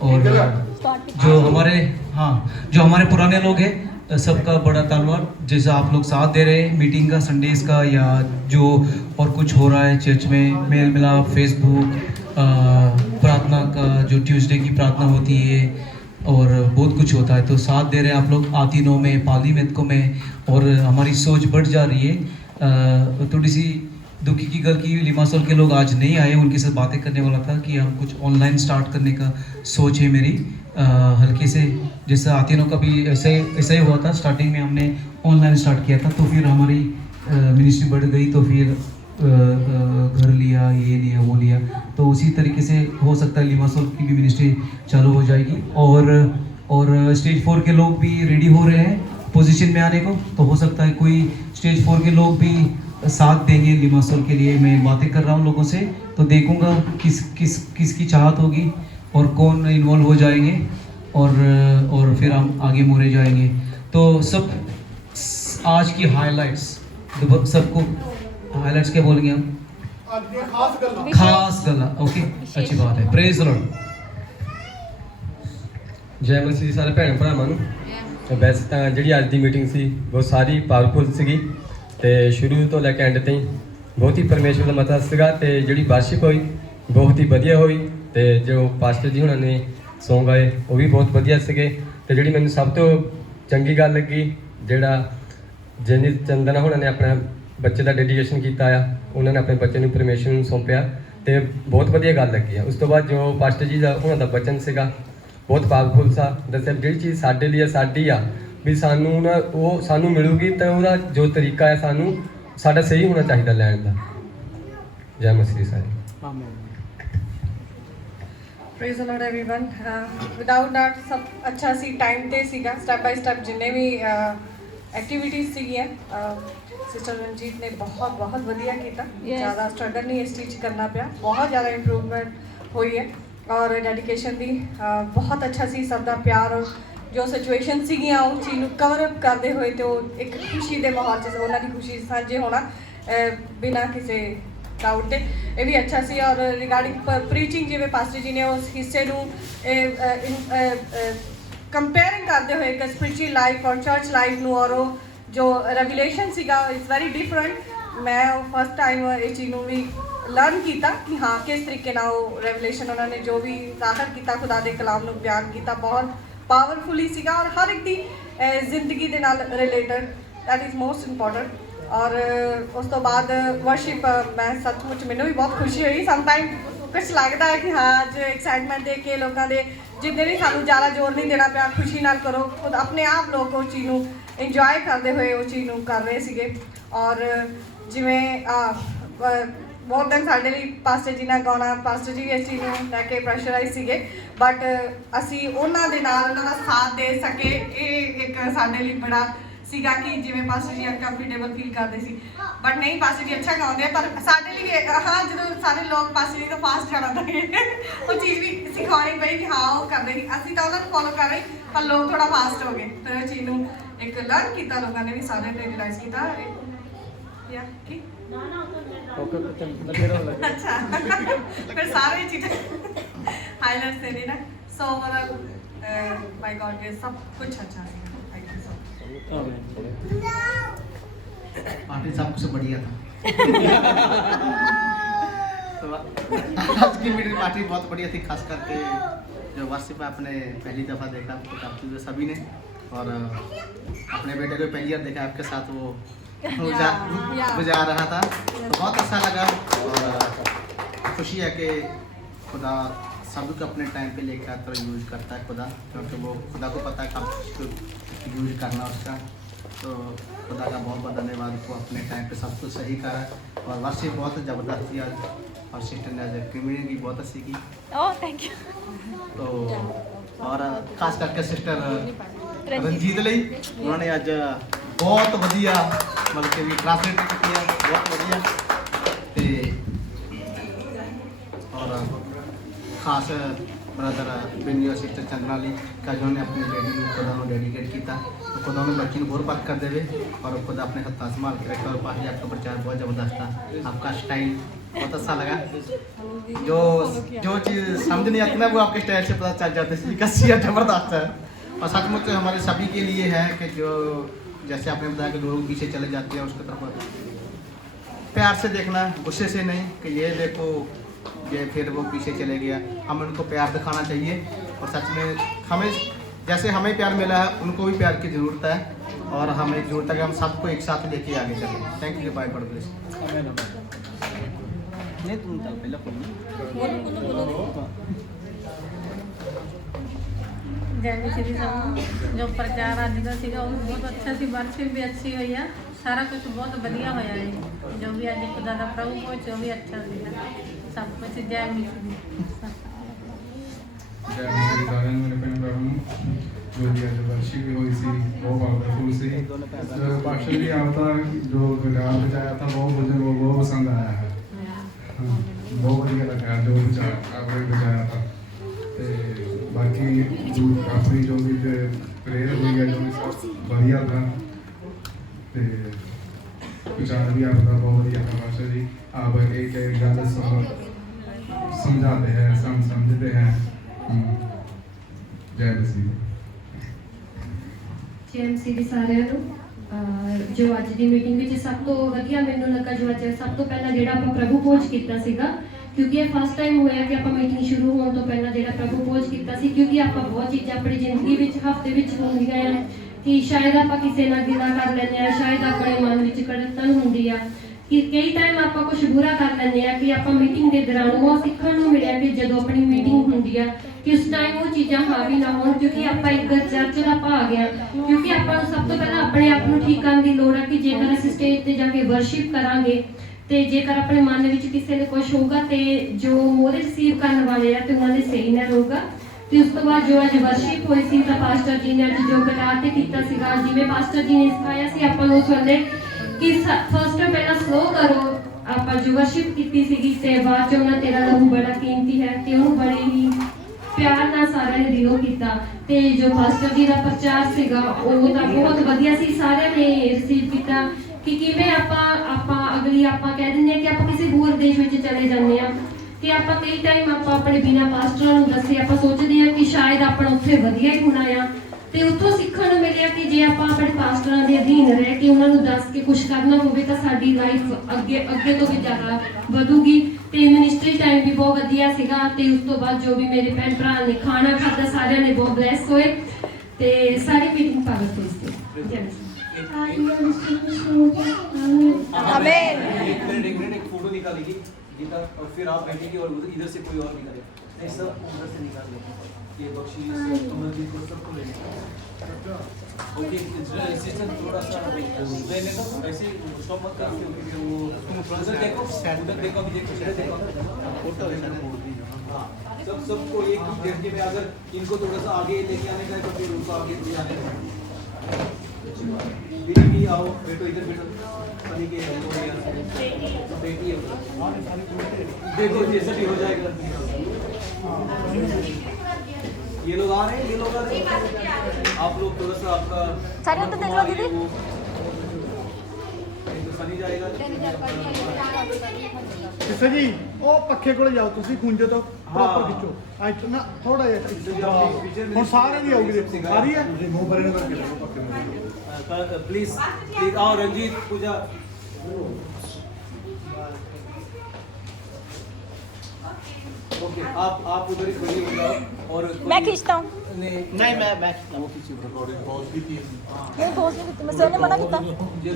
और जो हमारे जो हमारे पुराने लोग हैं सबका बड़ा धन्यवाद, जैसा आप लोग साथ दे रहे हैं मीटिंग का, संडेज का, या जो और कुछ हो रहा है चर्च में, मेल मिलाप, फेसबुक, प्रार्थना का जो ट्यूसडे की प्रार्थना होती है और बहुत कुछ होता है, तो साथ दे रहे हैं आप लोग आतीनों में, पाली मेतकों में, और हमारी सोच बढ़ जा रही है। थोड़ी सी दुखी की गल की लिमासोल के लोग आज नहीं आए, उनके साथ बातें करने वाला था कि हम कुछ ऑनलाइन स्टार्ट करने का सोच है मेरी, हल्के से, जैसा आतीनों का भी ऐसा ही हुआ था। स्टार्टिंग में हमने ऑनलाइन स्टार्ट किया था, तो फिर हमारी मिनिस्ट्री बढ़ गई, तो फिर घर लिया, ये लिया, वो लिया, तो उसी तरीके से हो सकता है लिमासोल की भी मिनिस्ट्री चालू हो जाएगी। और स्टेज 4 के लोग भी रेडी हो रहे हैं पोजीशन में आने को, तो हो सकता है कोई स्टेज 4 के लोग भी साथ देंगे लिमासोल के लिए। मैं बातें कर रहा हूँ लोगों से, तो देखूंगा किसकी चाहत होगी और कौन इन्वॉल्व हो जाएंगे, और फिर हम आगे मोड़े जाएंगे। तो सब आज की हाइलाइट्स, सबको हाइलाइट्स क्या बोलेंगे हम? खास गल्ला। ओके, अच्छी बात है। Praise the Lord. जय मसीह सारे भैन भरावां नूं। वैसे ਤਾਂ ਜਿਹੜੀ ਅੱਜ ਦੀ ਮੀਟਿੰਗ ਸੀ ਬਹੁਤ ਸਾਰੀ ਪਾਵਰਫੁਲ ਸੀਗੀ ਤੇ ਸ਼ੁਰੂ ਤੋਂ ਲੈ ਕੇ ਐਂਡ ਤਾਈਂ ਬਹੁਤ ਹੀ ਪਰਮੇਸ਼ਵਰ ਦਾ ਮਤਾ ਸੀਗਾ ਤੇ ਜਿਹੜੀ ਵਰਸ਼ਿਪ ਹੋਈ ਬਹੁਤ ਹੀ ਵਧੀਆ ਹੋਈ ਤੇ ਜੋ ਪਾਸਟਰ ਜੀ ਹੁਣਾਂ ਨੇ ਸੌਂਗ ਆਏ ਉਹ ਵੀ ਬਹੁਤ ਵਧੀਆ ਸੀਗੇ ਤੇ ਜਿਹੜੀ ਮੈਨੂੰ ਸਭ ਤੋਂ ਚੰਗੀ ਗੱਲ ਲੱਗੀ ਜਿਹੜਾ ਜਿੰਨੀ ਚੰਦਨਾ ਹੁਣਾਂ ਨੇ ਆਪਣਾ ਬੱਚੇ ਦਾ ਡੈਡੀਕੇਸ਼ਨ ਕੀਤਾ ਆ, ਉਹਨਾਂ ਨੇ ਆਪਣੇ ਬੱਚੇ ਨੂੰ ਪਰਮੇਸ਼ਵਰ ਨੂੰ ਸੌਂਪਿਆ ਤੇ ਬਹੁਤ ਵਧੀਆ ਗੱਲ ਲੱਗੀ ਆ। ਉਸ ਤੋਂ ਬਾਅਦ ਜੋ ਪਾਸਟਰ ਜੀ ਦਾ ਉਹਨਾਂ ਦਾ ਬਚਨ ਸੀਗਾ ਬਹੁਤ ਪਾਵਰਫੁਲ ਸਾ, ਦੱਸਿਆ ਜਿਹੜੀ ਚੀਜ਼ ਸਾਡੇ ਲਈ ਸਾਡੀ ਆ ਵੀ ਸਾਨੂੰ ਨਾ ਉਹ ਸਾਨੂੰ ਮਿਲੂਗੀ ਤਾਂ ਉਹਦਾ ਜੋ ਤਰੀਕਾ ਹੈ ਸਾਨੂੰ ਸਾਡਾ ਸਹੀ ਹੋਣਾ ਚਾਹੀਦਾ ਲੈਣ ਦਾ। ਜੈ ਮਸੀਹ ਸਾਹਿਬ। Praise the Lord everyone. Without doubt सब अच्छा सी टाइम ਤੇ ਸੀਗਾ, ਸਟੈਪ ਬਾਈ ਸਟੈਪ ਜਿੰਨੇ ਵੀ ਐਕਟੀਵਿਟੀਜ਼ ਸੀਗੀਆਂ ਸਿਸਟਰ ਰਣਜੀਤ ਨੇ ਬਹੁਤ ਵਧੀਆ ਕੀਤਾ। ਜ਼ਿਆਦਾ ਸਟਰਗਲ ਨਹੀਂ ਇਸ ਚੀਜ਼ ਕਰਨਾ ਪਿਆ, ਬਹੁਤ ਜ਼ਿਆਦਾ ਇੰਪਰੂਵਮੈਂਟ ਹੋਈ ਹੈ। ਔਰ ਡੈਡੀਕੇਸ਼ਨ ਵੀ ਬਹੁਤ ਅੱਛਾ ਸੀ, ਸਭ ਦਾ ਪਿਆਰ ਔਰ ਜੋ ਸਿਚੁਏਸ਼ਨ ਸੀਗੀਆਂ ਉਹ ਚੀਜ਼ ਨੂੰ ਕਵਰ ਅਪ ਕਰਦੇ ਹੋਏ ਤੇ ਉਹ ਇੱਕ ਖੁਸ਼ੀ ਦੇ ਮਾਹੌਲ 'ਚ ਉਹਨਾਂ ਦੀ ਖੁਸ਼ੀ ਸਾਂਝੇ ਹੋਣਾ ਬਿਨਾਂ ਕਿਸੇ डाउट दे ये भी अच्छा सी। और रिगार्डिंग प्रीचिंग जिवें पास्टर जी ने उस हिस्से नूं कंपेयरिंग करते हुए एक स्पिरिचुअल लाइफ और चर्च लाइफ नूं और जो रेवलेशन सीगा इट्स वेरी डिफरेंट। मैं फर्स्ट टाइम ये चीज़ नूं भी लर्न किया कि हाँ किस तरीके नाल रेवलेशन उन्होंने जो भी जाहिर किया खुदा के कलाम नूं बयान किया बहुत पावरफुली सीगा और हर एक दी जिंदगी दे नाल related, that is most important. और उस तो बाद वर्शिप मैं सचमुच मैनू भी बहुत खुशी हुई। समटाइम कुछ लगता है कि हाँ अज एक्साइटमेंट दे के लोगों के जिन्हें भी सानू ज़्यादा जोर नहीं देना पाया, खुशी नाल करो, खुद अपने आप लोग उस चीज़ नूं इंजॉय करते हुए उस चीज़ नूं कर रहे सीगे। और जिवें बहुत दिन साडे लई पास्टर जी ने गाना, पास्टर जी भी इस चीज़ नूं लैके प्रैशराइज सीगे, बट असी उन्हां दे नाल उन्हां दा साथ दे सके ये एक साडे लई बड़ा सीगा कि जिवें पास्टर जी अनकंफर्टेबल फील करते सी, बट नहीं पास्टर जी अच्छा गाते पर साडे लई हाँ जो सारे लोग पास्टर जी तो फास्ट जाना था वो चीज़ भी सिखानी पई कि हाँ वो कर रहे असीं तो उन्होंने फॉलो कर रहे पर लोग थोड़ा फास्ट हो गए, फिर उस चीज़ नूं एक लर्न किया लोगों ने भी सारे ने रियलाइज किया या ठीक अच्छा फिर सारे चीज़ें हाईलाइट्स देने ना। So overall by God grace सब कुछ अच्छा है। Thank you so much. Party सब कुछ बढ़िया था। तो आज की मीटिंग पार्टी बहुत बढ़िया थी, खास करके जो वर्षिप आपने पहली दफ़ा देखा तो सभी ने, और अपने बेटे को पहली बार देखा आपके साथ वो गुजार रहा था, तो बहुत अच्छा लगा। और खुशी है कि खुदा सभी को अपने टाइम पे लेकर आता और यूज़ करता है खुदा, क्योंकि वो खुदा को पता है कब यूज़ करना उसका। तो खुदा का बहुत बहुत धन्यवाद को अपने टाइम पे सब कुछ सही करा। और वर्षिप बहुत ज़बरदस्त थी आज, और सिस्टर ने आज कम्युनिटी की बहुत अच्छी की। Oh thank you. तो और खास करके सिस्टर रंजीत ਲਈ उन्होंने आज बहुत वधिया मतलब कि ट्रांसलेट किया बहुत वधिया ते और खास ब्रदर बिनियो सिस्टर चंदना ली का जिन्होंने अपनी बेटी को खुदा को डेडिकेट किया, तो खुदा ने बच्ची को बहुत कर देवे और खुदा अपने हाथ संभाल के रखा। और 5 अक्टूबर प्रचार बहुत ज़बरदस्त था, आपका स्टाइल बहुत अच्छा लगा। जो चीज़ समझ नहीं आती ना वो आपके स्टाइल से पता चल जाता है, इसलिए कैसी है जबरदस्त है। और सचमुच हमारे सभी के लिए है कि जो जैसे आपने बताया कि लोग पीछे चले जाते हैं उसकी तरफ प्यार से देखना, गुस्से से नहीं कि ये देखो ये फिर वो पीछे चले गया। हमें उनको प्यार दिखाना चाहिए और सच में हमें जैसे हमें प्यार मिला है उनको भी प्यार की ज़रूरत है और हमें ज़रूरत है कि हम सबको एक साथ लेके आगे चलें। Thank you, by God bless. जय श्री राम। जो प्रचार अज का सीगा वो बहुत अच्छा सी, वर्शिप भी अच्छी हुई है, सारा कुछ बहुत बढ़िया होया है। जो भी अज खुदा का प्रभु को जो भी अच्छा सीगा सब कुछ। जय मिश्री जय मिश्री सारे मेरे भैन भरावां ਨੂੰ जो भी अज वर्शिप भी हुई सी बहुत पावरफुल सी। भाषण भी आपका जो गिटार बजाया था बहुत मुझे बहुत पसंद आया है। हाँ, बहुत बढ़िया लगा जो आपने बजाया था। बाकी जो अपनी जो भी प्रेयर हुई है जो भी सब बढ़िया था। विचार भी आपका बहुत बढ़िया था मास्टर जी। आप एक एक गल समझाते हैं, समझते हैं। जय मसीह। ਜੈ ਮਸੀਹ ਦੀ ਸਾਰਿਆਂ ਨੂੰ। ਜੋ ਅੱਜ ਦੀ ਮੀਟਿੰਗ ਵਿੱਚ ਸਭ ਤੋਂ ਵਧੀਆ ਮੈਨੂੰ ਲੱਗਾ ਜੋ ਅੱਜ ਸਭ ਤੋਂ ਪਹਿਲਾਂ ਜਿਹੜਾ ਆਪਾਂ ਪ੍ਰਭੂ ਭੋਜ ਕੀਤਾ ਸੀਗਾ, ਕਿਉਂਕਿ ਇਹ ਫਸਟ ਟਾਈਮ ਹੋਇਆ ਕਿ ਆਪਾਂ ਮੀਟਿੰਗ ਸ਼ੁਰੂ ਹੋਣ ਤੋਂ ਪਹਿਲਾਂ ਜਿਹੜਾ ਪ੍ਰਭੂ ਭੋਜ ਕੀਤਾ ਸੀ। ਕਿਉਂਕਿ ਆਪਾਂ ਬਹੁਤ ਚੀਜ਼ਾਂ ਆਪਣੀ ਜ਼ਿੰਦਗੀ ਵਿੱਚ ਹਫ਼ਤੇ ਵਿੱਚ ਹੁੰਦੀਆਂ ਆ ਕਿ ਸ਼ਾਇਦ ਆਪਾਂ ਕਿਸੇ ਨਾਲ ਗਿਲਾ ਕਰ ਲੈਂਦੇ ਆ, ਸ਼ਾਇਦ ਆਪਣੇ ਮਨ ਵਿੱਚ ਕੜਤਨ ਹੁੰਦੀ ਆ ਕਿ ਕਈ ਟਾਈਮ ਆਪਾਂ ਕੁਝ ਬੁਰਾ ਕਰ ਲੈਂਦੇ ਆ ਕਿ ਆਪਾਂ ਮੀਟਿੰਗ ਦੇ ਦੌਰਾਨ ਉਹ ਸਿੱਖਣ ਨੂੰ ਮਿਲਿਆ ਕਿ ਜਦੋਂ ਆਪਣੀ ਮੀਟਿੰਗ ਹੁੰਦੀ ਆ ਕਿ ਉਸ ਟਾਈਮ ਉਹ ਚੀਜ਼ਾਂ ਹਾਵੀ ਨਾ ਹੋਣ, ਕਿਉਂਕਿ ਆਪਾਂ ਇੱਕ ਚਰਚ ਦਾ ਭਾਗ ਆ। ਕਿਉਂਕਿ ਆਪਾਂ ਨੂੰ ਸਭ ਤੋਂ ਪਹਿਲਾਂ ਆਪਣੇ ਆਪ ਨੂੰ ਠੀਕ ਕਰਨ ਦੀ ਲੋੜ ਆ ਕਿ ਜੇਕਰ ਅਸੀਂ ਸਟੇਜ ਤੇ ਜਾ ਕੇ ਵਰਸ਼ਿਪ ਕਰਾਂਗੇ ਤੇ ਜੇਕਰ ਆਪਣੇ ਮਨ ਵਿੱਚ ਕਿਸੇ ਨੇ ਕੁਝ ਹੋਊਗਾ ਤੇ ਜੋ ਮੋਰੇ ਰਿਸੀਵ ਕਰਨ ਵਾਲੇ ਆ ਤੇ ਉਹਨਾਂ ਦੇ ਸਹੀ ਨਾਲ ਹੋਊਗਾ। ਤੇ ਉਸ ਤੋਂ ਬਾਅਦ ਜੋ ਅੱਜ ਵਰਸ਼ਿਪ ਹੋਈ ਸੀ ਤਾਂ ਪਾਸਟਰ ਜੀ ਨੇ ਅੱਜ ਜੋ ਗਿਟਾਰ ਤੇ ਕੀਤਾ ਸੀਗਾ, ਜਿਵੇਂ ਪਾਸਟਰ ਜੀ ਨੇ ਸਿਖਾਇਆ ਸੀ ਆਪਾਂ ਨੂੰ ਉਸ ਵੇਲੇ ਕਿ ਫਸਟ ਪਹਿਲਾਂ ਸਲੋ ਕਰੋ। ਆਪਾਂ ਜੋ ਵਰਸ਼ਿਪ ਕੀਤੀ ਸੀਗੀ ਤੇ ਬਾਅਦ ਚ ਉਹਨਾਂ ਤੇਰਾ ਲਹੂ ਬੜਾ ਕੀਮਤੀ ਹੈ ਤੇ ਉਹਨੂੰ ਬੜੇ ਹੀ ਪਿਆਰ ਨਾਲ ਸਾਰਿਆਂ ਨੇ ਦਿਲੋਂ ਕੀਤਾ। ਤੇ ਜੋ ਪਾਸਟਰ ਜੀ ਦਾ ਪ੍ਰਚਾਰ ਸੀਗਾ ਉਹ ਤਾਂ ਬਹੁਤ ਵਧੀਆ ਸੀ, ਸਾਰਿਆਂ ਨੇ ਰਿਸੀਵ ਕੀਤਾ ਕਿ ਕਿਵੇਂ ਆਪਾਂ ਅਗਲੀ ਆਪਾਂ ਕਹਿ ਦਿੰਦੇ ਆ ਕਿ ਆਪਾਂ ਕਿਸੇ ਹੋਰ ਦੇਸ਼ ਵਿੱਚ ਚਲੇ ਜਾਂਦੇ ਆ ਕਿ ਆਪਾਂ ਕਈ ਟਾਈਮ ਆਪਾਂ ਆਪਣੇ ਬਿਨਾਂ ਪਾਸਟਰਾਂ ਨੂੰ ਦੱਸੇ ਆਪਾਂ ਸੋਚਦੇ ਆ ਕਿ ਸ਼ਾਇਦ ਆਪਣਾ ਉੱਥੇ ਵਧੀਆ ਹੀ ਹੋਣਾ ਆ। ਤੇ ਉੱਥੋਂ ਸਿੱਖਣ ਨੂੰ ਮਿਲਿਆ ਕਿ ਜੇ ਆਪਾਂ ਆਪਣੇ ਪਾਸਟਰਾਂ ਦੇ ਅਧੀਨ ਰਹਿ ਕੇ ਉਹਨਾਂ ਨੂੰ ਦੱਸ ਕੇ ਕੁਝ ਕਰਨਾ ਹੋਵੇ ਤਾਂ ਸਾਡੀ ਲਾਈਫ ਅੱਗੇ ਤੋਂ ਵੀ ਜ਼ਿਆਦਾ ਵਧੂਗੀ। ਤੇ ਮਿਨਿਸਟਰੀ ਟਾਈਮ ਵੀ ਬਹੁਤ ਵਧੀਆ ਸੀਗਾ। ਤੇ ਉਸ ਤੋਂ ਬਾਅਦ ਜੋ ਵੀ ਮੇਰੇ ਭੈਣ ਭਰਾ ਨੇ ਖਾਣਾ ਖਾਧਾ ਸਾਰਿਆਂ ਨੇ ਬਹੁਤ ਬਲੈਸ ਹੋਏ ਤੇ ਸਾਰੀ ਮੀਟਿੰਗ ਪਾਵਰਫੁਲ ਸੀ। ਜੈ आमीन। एक मिनट एक फोटो निकालेगी गीता और फिर आप बैठेंगे और इधर से कोई और निकाले नहीं, सब उधर से निकाल लेंगे। ये बख्शीश अमरजीत को सबको लेंगे। ओके सिस्टर थोड़ा सा ले लेना, ऐसे स्टॉप मत कर क्योंकि वो उधर देखो अभी देखो इधर देखो फोटो हाँ सबको एक ही देखने में अगर इनको थोड़ा सा आगे लेके आने का तो फिर उनको आगे ले जाने का। बेटी आओ, बैठो इधर बैठो। सनी के बेटी है देखो जैसा भी हो जाएगा। ये लोग आ रहे हैं, ये लोग आ रहे हैं। आप लोग थोड़ा सा आपका सारे तो देख लो दीदी। सनी जाएगा ਕਿਸੇ ਜੀ ਉਹ ਪੱਖੇ ਕੋਲੇ ਜਾਓ ਤੁਸੀਂ ਖੁੰਝੇ ਤੋਂ ਪ੍ਰੋਪਰ ਖਿੱਚੋ ਇੱਥੇ ਨਾ ਥੋੜਾ ਜਿਹਾ ਹੁਣ ਸਾਰੇ ਦੀ ਆਉਗੀ ਦੇਖੋ ਸਾਰੀ ਹੈ ਮੂੰਹ ਪਰੇ ਕਰਕੇ ਲੱਗੋ ਪੱਕੇ प्लीज आओ रंजीत पूजा। ओके आप उधर ही खड़ी हो जाओ और मैं खींचता हूँ। नहीं मैं वो किसी रिकॉर्डिंग पॉज भी की नहीं पहुंच नहीं किया, मैं सर ने मना किया। जय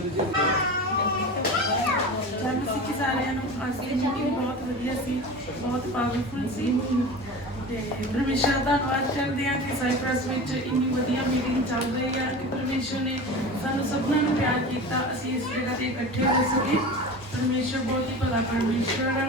सारिਆਂ ਨੂੰ। ਅੱਜ ਦੀ ਮੀਟਿੰਗ ਬਹੁਤ ਵਧੀਆ ਸੀ, ਬਹੁਤ ਪਾਵਰਫੁਲ ਸੀ ਤੇ ਪਰਮੇਸ਼ਰ ਦਾ ਧੰਨਵਾਦ ਕਰਦੇ ਹਾਂ ਕਿ ਸਾਈਪ੍ਰਸ ਵਿੱਚ ਇੰਨੀ ਵਧੀਆ ਮੀਟਿੰਗ ਚੱਲ ਰਹੀ ਹੈ ਕਿ ਪਰਮੇਸ਼ਰ ਨੇ ਸਾਨੂੰ ਸਭਨਾਂ ਨੂੰ ਪਿਆਰ ਕੀਤਾ, ਅਸੀਂ ਇਸ ਜਗ੍ਹਾ ਤੇ ਇਕੱਠੇ ਹੋ ਸਕੇ। ਪਰਮੇਸ਼ਰ ਬਹੁਤ ਹੀ ਭਲਾ ਪਰਮੇਸ਼ਰ ਹੈ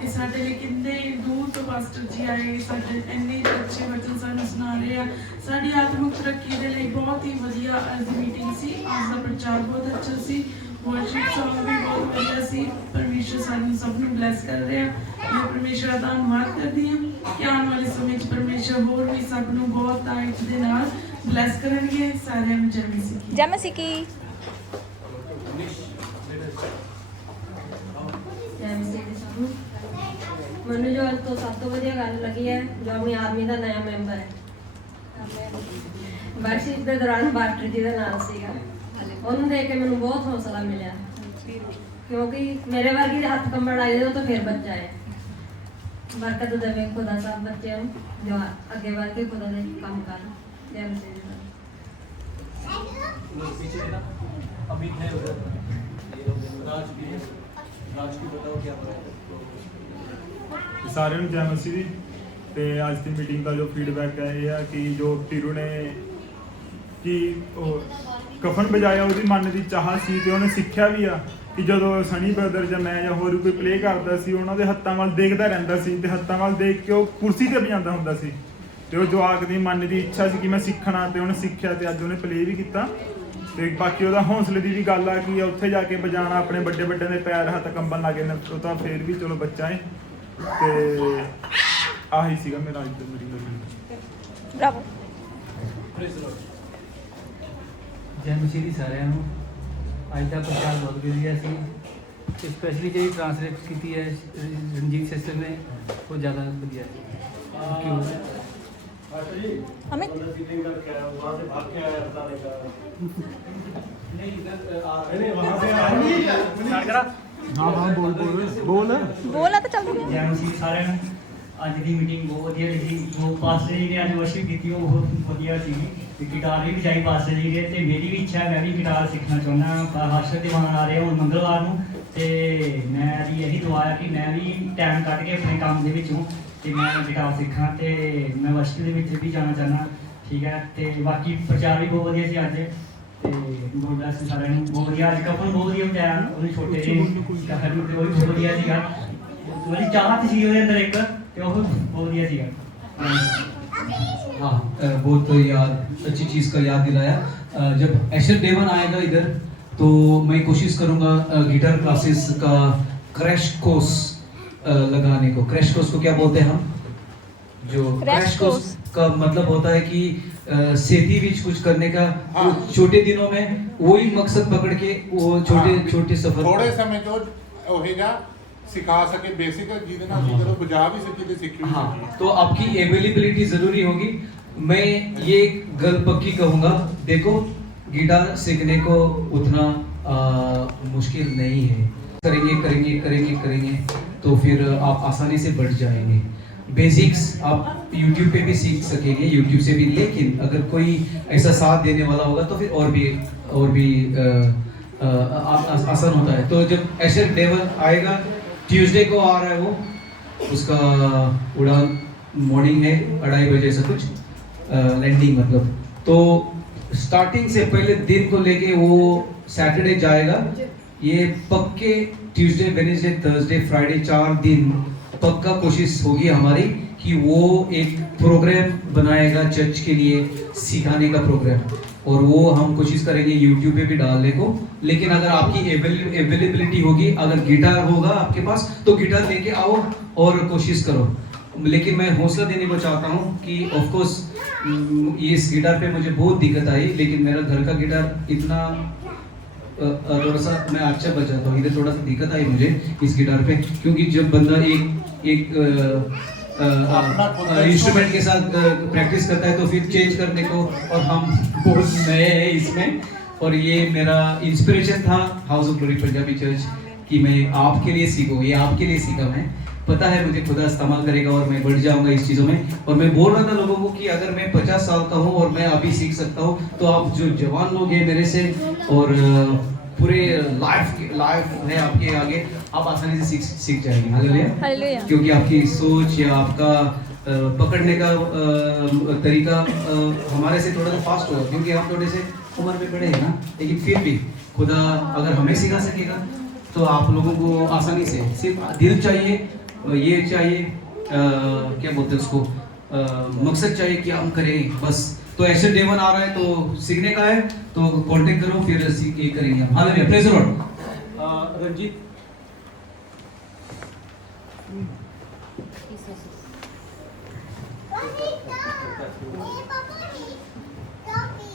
ਕਿ ਸਾਡੇ ਲਈ ਕਿੰਨੇ ਦੂਰ ਤੋਂ ਪਾਸਟਰ ਜੀ ਆਏ, ਸਾਡੇ ਇੰਨੇ ਅੱਛੇ ਵਚਨ ਸਾਨੂੰ ਸੁਣਾ ਰਹੇ ਆ। ਸਾਡੀ ਆਤਮਿਕ ਤਰੱਕੀ ਦੇ ਲਈ ਬਹੁਤ ਹੀ ਵਧੀਆ ਅੱਜ ਦੀ ਮੀਟਿੰਗ ਸੀ। ਅੱਜ ਦਾ ਪ੍ਰਚਾਰ ਬਹੁਤ ਅੱਛਾ ਸੀ, वर्शिप सॉन्ग भी बहुत बढ़िया सी। परमेश्वर सानू सब ਨੂੰ ਬਲੈਸ ਕਰ ਰਿਹਾ। ਮੈਂ ਪਰਮੇਸ਼ਰ ਦਾ ਧੰਨਵਾਦ ਕਰਦੀ ਹਾਂ ਕਿ ਆਉਣ ਵਾਲੇ ਸਮੇਂ 'ਚ ਪਰਮੇਸ਼ਰ ਹੋਰ ਵੀ ਸਭ ਨੂੰ ਬਹੁਤ ਤਾਇਤ ਦੇ ਨਾਲ ਬਲੈਸ ਕਰਨਗੇ। ਸਾਰਿਆਂ ਨੂੰ ਜੈ ਮਸੀਹ। जय मसीह की। ਜੈ ਮਸੀਹ ਦੀ ਸਾਰਿਆਂ ਨੂੰ। ਮੈਨੂੰ ਜੋ ਅੱਜ ਤੋਂ ਸਭ ਤੋਂ ਵਧੀਆ ਗੱਲ ਲੱਗੀ ਹੈ ਜੋ ਆਪਣੀ ਆਰਮੀ ਦਾ ਨਵਾਂ ਮੈਂਬਰ ਹੈ ਵਰਸ਼ਿਪ ਦੇ ਦੌਰਾਨ ਮਾਸਟਰ ਜੀ ਦਾ ਨਾਮ ਸੀਗਾ ਉਹਨੂੰ ਦੇਖ ਕੇ ਮੈਨੂੰ ਬਹੁਤ ਹੌਸਲਾ ਮਿਲਿਆ ਕਿਉਂਕਿ ਮੇਰੇ ਵਰਗੀ ਦੇ ਹੱਥ ਕੰਬਣ ਲੱਗ ਜਾਏ ਤਾਂ ਫਿਰ ਬੱਚਾ ਹੈ ਬਰਕਤ ਦੇਵੇ ਖੁਦਾ ਸਾਹਿਬ ਬੱਚਿਆਂ ਨੂੰ ਜੋ ਅੱਗੇ ਵੱਧ ਕੇ ਖੁਦਾ ਦੇ ਕੰਮ ਕਰਨ ਜੈ ਮਸੀਹ ਦੀ अमित है उधर, ये लोग राज भी है। राज की बताओ क्या ਸਾਰਿਆਂ ਨੂੰ ਜੈ ਮਸੀਹ ਦੀ। ਤੇ ਅੱਜ ਦੀ ਮੀਟਿੰਗ ਦਾ ਜੋ ਫੀਡਬੈਕ ਹੈ ਇਹ ਹੈ ਕਿ ਜੋ ਟੀਰੂ ਨੇ ਕਿ ਉਹ ਕਫਨ ਵਜਾਇਆ ਉਹਦੀ ਮਨ ਦੀ ਚਾਹ ਸੀ ਤੇ ਉਹਨੇ ਸਿੱਖਿਆ ਵੀ ਆ ਕਿ ਜਦੋਂ ਸਨੀ ਬ੍ਰਦਰ ਜਾਂ ਮੈਂ ਜਾਂ ਹੋਰ ਕੋਈ ਪਲੇ ਕਰਦਾ ਸੀ ਉਹਨਾਂ ਦੇ ਹੱਥਾਂ ਵੱਲ ਦੇਖਦਾ ਰਹਿੰਦਾ ਸੀ ਤੇ ਹੱਥਾਂ ਵੱਲ ਦੇਖ ਕੇ ਉਹ ਕੁਰਸੀ ਤੇ ਵਜਾਉਂਦਾ ਹੁੰਦਾ ਸੀ ਤੇ ਉਹ ਜਵਾਕ ਦੀ ਮਨ ਦੀ ਇੱਛਾ ਸੀ ਕਿ ਮੈਂ ਸਿੱਖਣਾ ਤੇ ਉਹਨੇ ਸਿੱਖਿਆ ਤੇ ਅੱਜ ਉਹਨੇ ਪਲੇ ਵੀ ਕੀਤਾ ਤੇ ਬਾਕੀ ਉਹਦਾ ਹੌਸਲੇ ਦੀ ਵੀ ਗੱਲ ਆ ਕਿ ਉੱਥੇ ਜਾ ਕੇ ਵਜਾਣਾ ਆਪਣੇ ਵੱਡੇ ਵੱਡੇ ਦੇ ਪੈਰ ਹੱਥ ਕੰਬਣ ਲੱਗੇ ਨੇ ਉਹ ਤਾਂ ਫੇਰ ਵੀ ਚਲੋ ਬੱਚਾ ਹੈ ਤੇ ਆਹੀ ਸੀਗਾ ਮੇਰਾ ਅੱਜ ਦਾ ਮੀਟਿੰਗ ਦਾ ਜੈ ਮਸੀਹ ਦੀ ਸਾਰਿਆਂ ਨੂੰ। ਅੱਜ ਦਾ ਪ੍ਰਚਾਰ ਬਹੁਤ ਵਧੀਆ ਸੀ ਸਪੈਸ਼ਲੀ ਜਿਹੜੀ ਟ੍ਰਾਂਸਲੇਟ ਕੀਤੀ ਹੈ ਰਣਜੀਤ ਸਿਸਟਰ ਨੇ ਉਹ ਜ਼ਿਆਦਾ ਵਧੀਆ ਸੀ। ਬੋਲਾ ਤਾਂ ਚੱਲ ਜੈ ਮਸੀਹ ਸਾਰਿਆਂ ਨੂੰ। ਅੱਜ ਦੀ ਮੀਟਿੰਗ ਬਹੁਤ ਵਧੀਆ ਲੱਗੀ ਜੋ ਪਾਸਟਰ ਜੀ ਨੇ ਅੱਜ ਵਰਸ਼ਿਪ ਕੀਤੀ ਉਹ ਬਹੁਤ ਵਧੀਆ ਸੀਗੀ ਤੇ ਗਿਟਾਰ ਵੀ ਵਜਾਈ ਪਾਸਟਰ ਜੀ ਨੇ ਤੇ ਮੇਰੀ ਵੀ ਇੱਛਾ ਹੈ ਮੈਂ ਵੀ ਗਿਟਾਰ ਸਿੱਖਣਾ ਚਾਹੁੰਦਾ ਹਾਸ਼ਰ ਦੀਵਾਨ ਆ ਰਹੇ ਹੁਣ ਮੰਗਲਵਾਰ ਨੂੰ ਤੇ ਮੈਂ ਦੀ ਇਹੀ ਦੁਆ ਹੈ ਕਿ ਮੈਂ ਵੀ ਟਾਈਮ ਕੱਢ ਕੇ ਆਪਣੇ ਕੰਮ ਦੇ ਵਿੱਚੋਂ ਤੇ ਮੈਂ ਗਿਟਾਰ ਸਿੱਖਾਂ ਤੇ ਮੈਂ ਵਰਸ਼ਿਪ ਦੇ ਵਿੱਚ ਵੀ ਜਾਣਾ ਚਾਹੁੰਦਾ ਠੀਕ ਹੈ ਤੇ ਬਾਕੀ ਪ੍ਰਚਾਰ ਵੀ ਬਹੁਤ ਵਧੀਆ ਸੀ ਅੱਜ ਤੇ ਬਹੁਤ ਬੈਸ ਸਾਰਿਆਂ ਨੂੰ ਬਹੁਤ ਵਧੀਆ ਅੱਜ ਕਪਲ ਬਹੁਤ ਵਧੀਆ ਬਜਾਇਆ ਉਹਨੇ ਛੋਟੇ ਜਿਹੇ ਕਹਾਣੀ ਤੇ ਉਹ ਵੀ ਬਹੁਤ ਵਧੀਆ ਸੀਗਾ ਉਹਦੀ ਚਾਹਤ ਸੀ ਉਹਦੇ ਅੰਦਰ ਇੱਕ ਤੇ ਉਹ ਬਹੁਤ ਵਧੀਆ ਸੀਗਾ। हाँ बहुत याद अच्छी चीज़ का याद दिलाया। जब एशर डेवन आएगा इधर तो मैं कोशिश करूँगा गिटार क्लासेस का क्रैश कोर्स लगाने को। क्रैश कोर्स को क्या बोलते हैं हम? जो क्रैश कोर्स का मतलब होता है कि सेती बीच कुछ करने का छोटे दिनों में वही मकसद पकड़ के वो छोटे छोटे सफर थोड़े समय तो होएगा सिखा सके बेसिक जिदे ना सीखे तो बुझा भी सके तो सीखी। हाँ तो आपकी अवेलेबिलिटी ज़रूरी होगी। मैं ये गल पक्की कहूँगा देखो गिटार सीखने को उतना मुश्किल नहीं है। करेंगे करेंगे करेंगे करेंगे तो फिर आप आसानी से बढ़ जाएंगे। बेसिक्स आप YouTube पे भी सीख सकेंगे YouTube से भी लेकिन अगर कोई ऐसा साथ देने वाला होगा तो फिर और भी आसान होता है। तो जब एशर डेवन आएगा ट्यूसडे को आ रहा है वो उसका उड़ान मॉर्निंग है 2:30 बजे ऐसा कुछ लैंडिंग मतलब तो स्टार्टिंग से पहले दिन को लेके वो सैटरडे जाएगा ये पक्के ट्यूसडे वेडनेसडे थर्सडे फ्राइडे 4 दिन पक्का कोशिश होगी हमारी कि वो एक प्रोग्राम बनाएगा चर्च के लिए सिखाने का प्रोग्राम और वो हम कोशिश करेंगे YouTube पे भी डालने को। लेकिन अगर आपकी अवेलेबिलिटी होगी अगर गिटार होगा आपके पास तो गिटार लेके आओ और कोशिश करो। लेकिन मैं हौसला देने को चाहता हूँ कि ऑफ कोर्स इस गिटार पे मुझे बहुत दिक्कत आई लेकिन मेरा घर का गिटार इतना थोड़ा सा मैं अच्छा बजाता हूँ इधर थोड़ा सा दिक्कत आई मुझे इस गिटार पे क्योंकि जब बंदा एक इंस्ट्रूमेंट के साथ प्रैक्टिस करता है तो फिर चेंज करने को और हम बहुत नए हैं इसमें और ये मेरा इंस्पिरेशन था house of glory Punjabi church कि मैं आपके लिए सीखूँ ये आपके लिए सीखा मैं पता है मुझे खुदा इस्तेमाल करेगा और मैं बढ़ जाऊंगा इस चीज़ों में। और मैं बोल रहा था लोगों को कि अगर मैं 50 साल का हूँ और मैं अभी सीख सकता हूँ तो आप जो जवान लोग हैं मेरे से और पूरे लाइफ है आपके आगे आप आसानी से सीख जाएंगे। हालेलुया। क्योंकि आपकी सोच या आपका पकड़ने का तरीका हमारे से थोड़ा सा फास्ट होगा क्योंकि हम थोड़े से उम्र में बड़े हैं ना लेकिन फिर भी खुदा अगर हमें सिखा सकेगा तो आप लोगों को आसानी से सिर्फ दिल चाहिए ये चाहिए क्या बोलते हैं उसको मकसद चाहिए कि हम करें बस। तो एशर डेवन आ रहा है तो सीखने का है तो कांटेक्ट करो फिर सीख के करेंगे हम। Hallelujah praise the Lord. Ranjit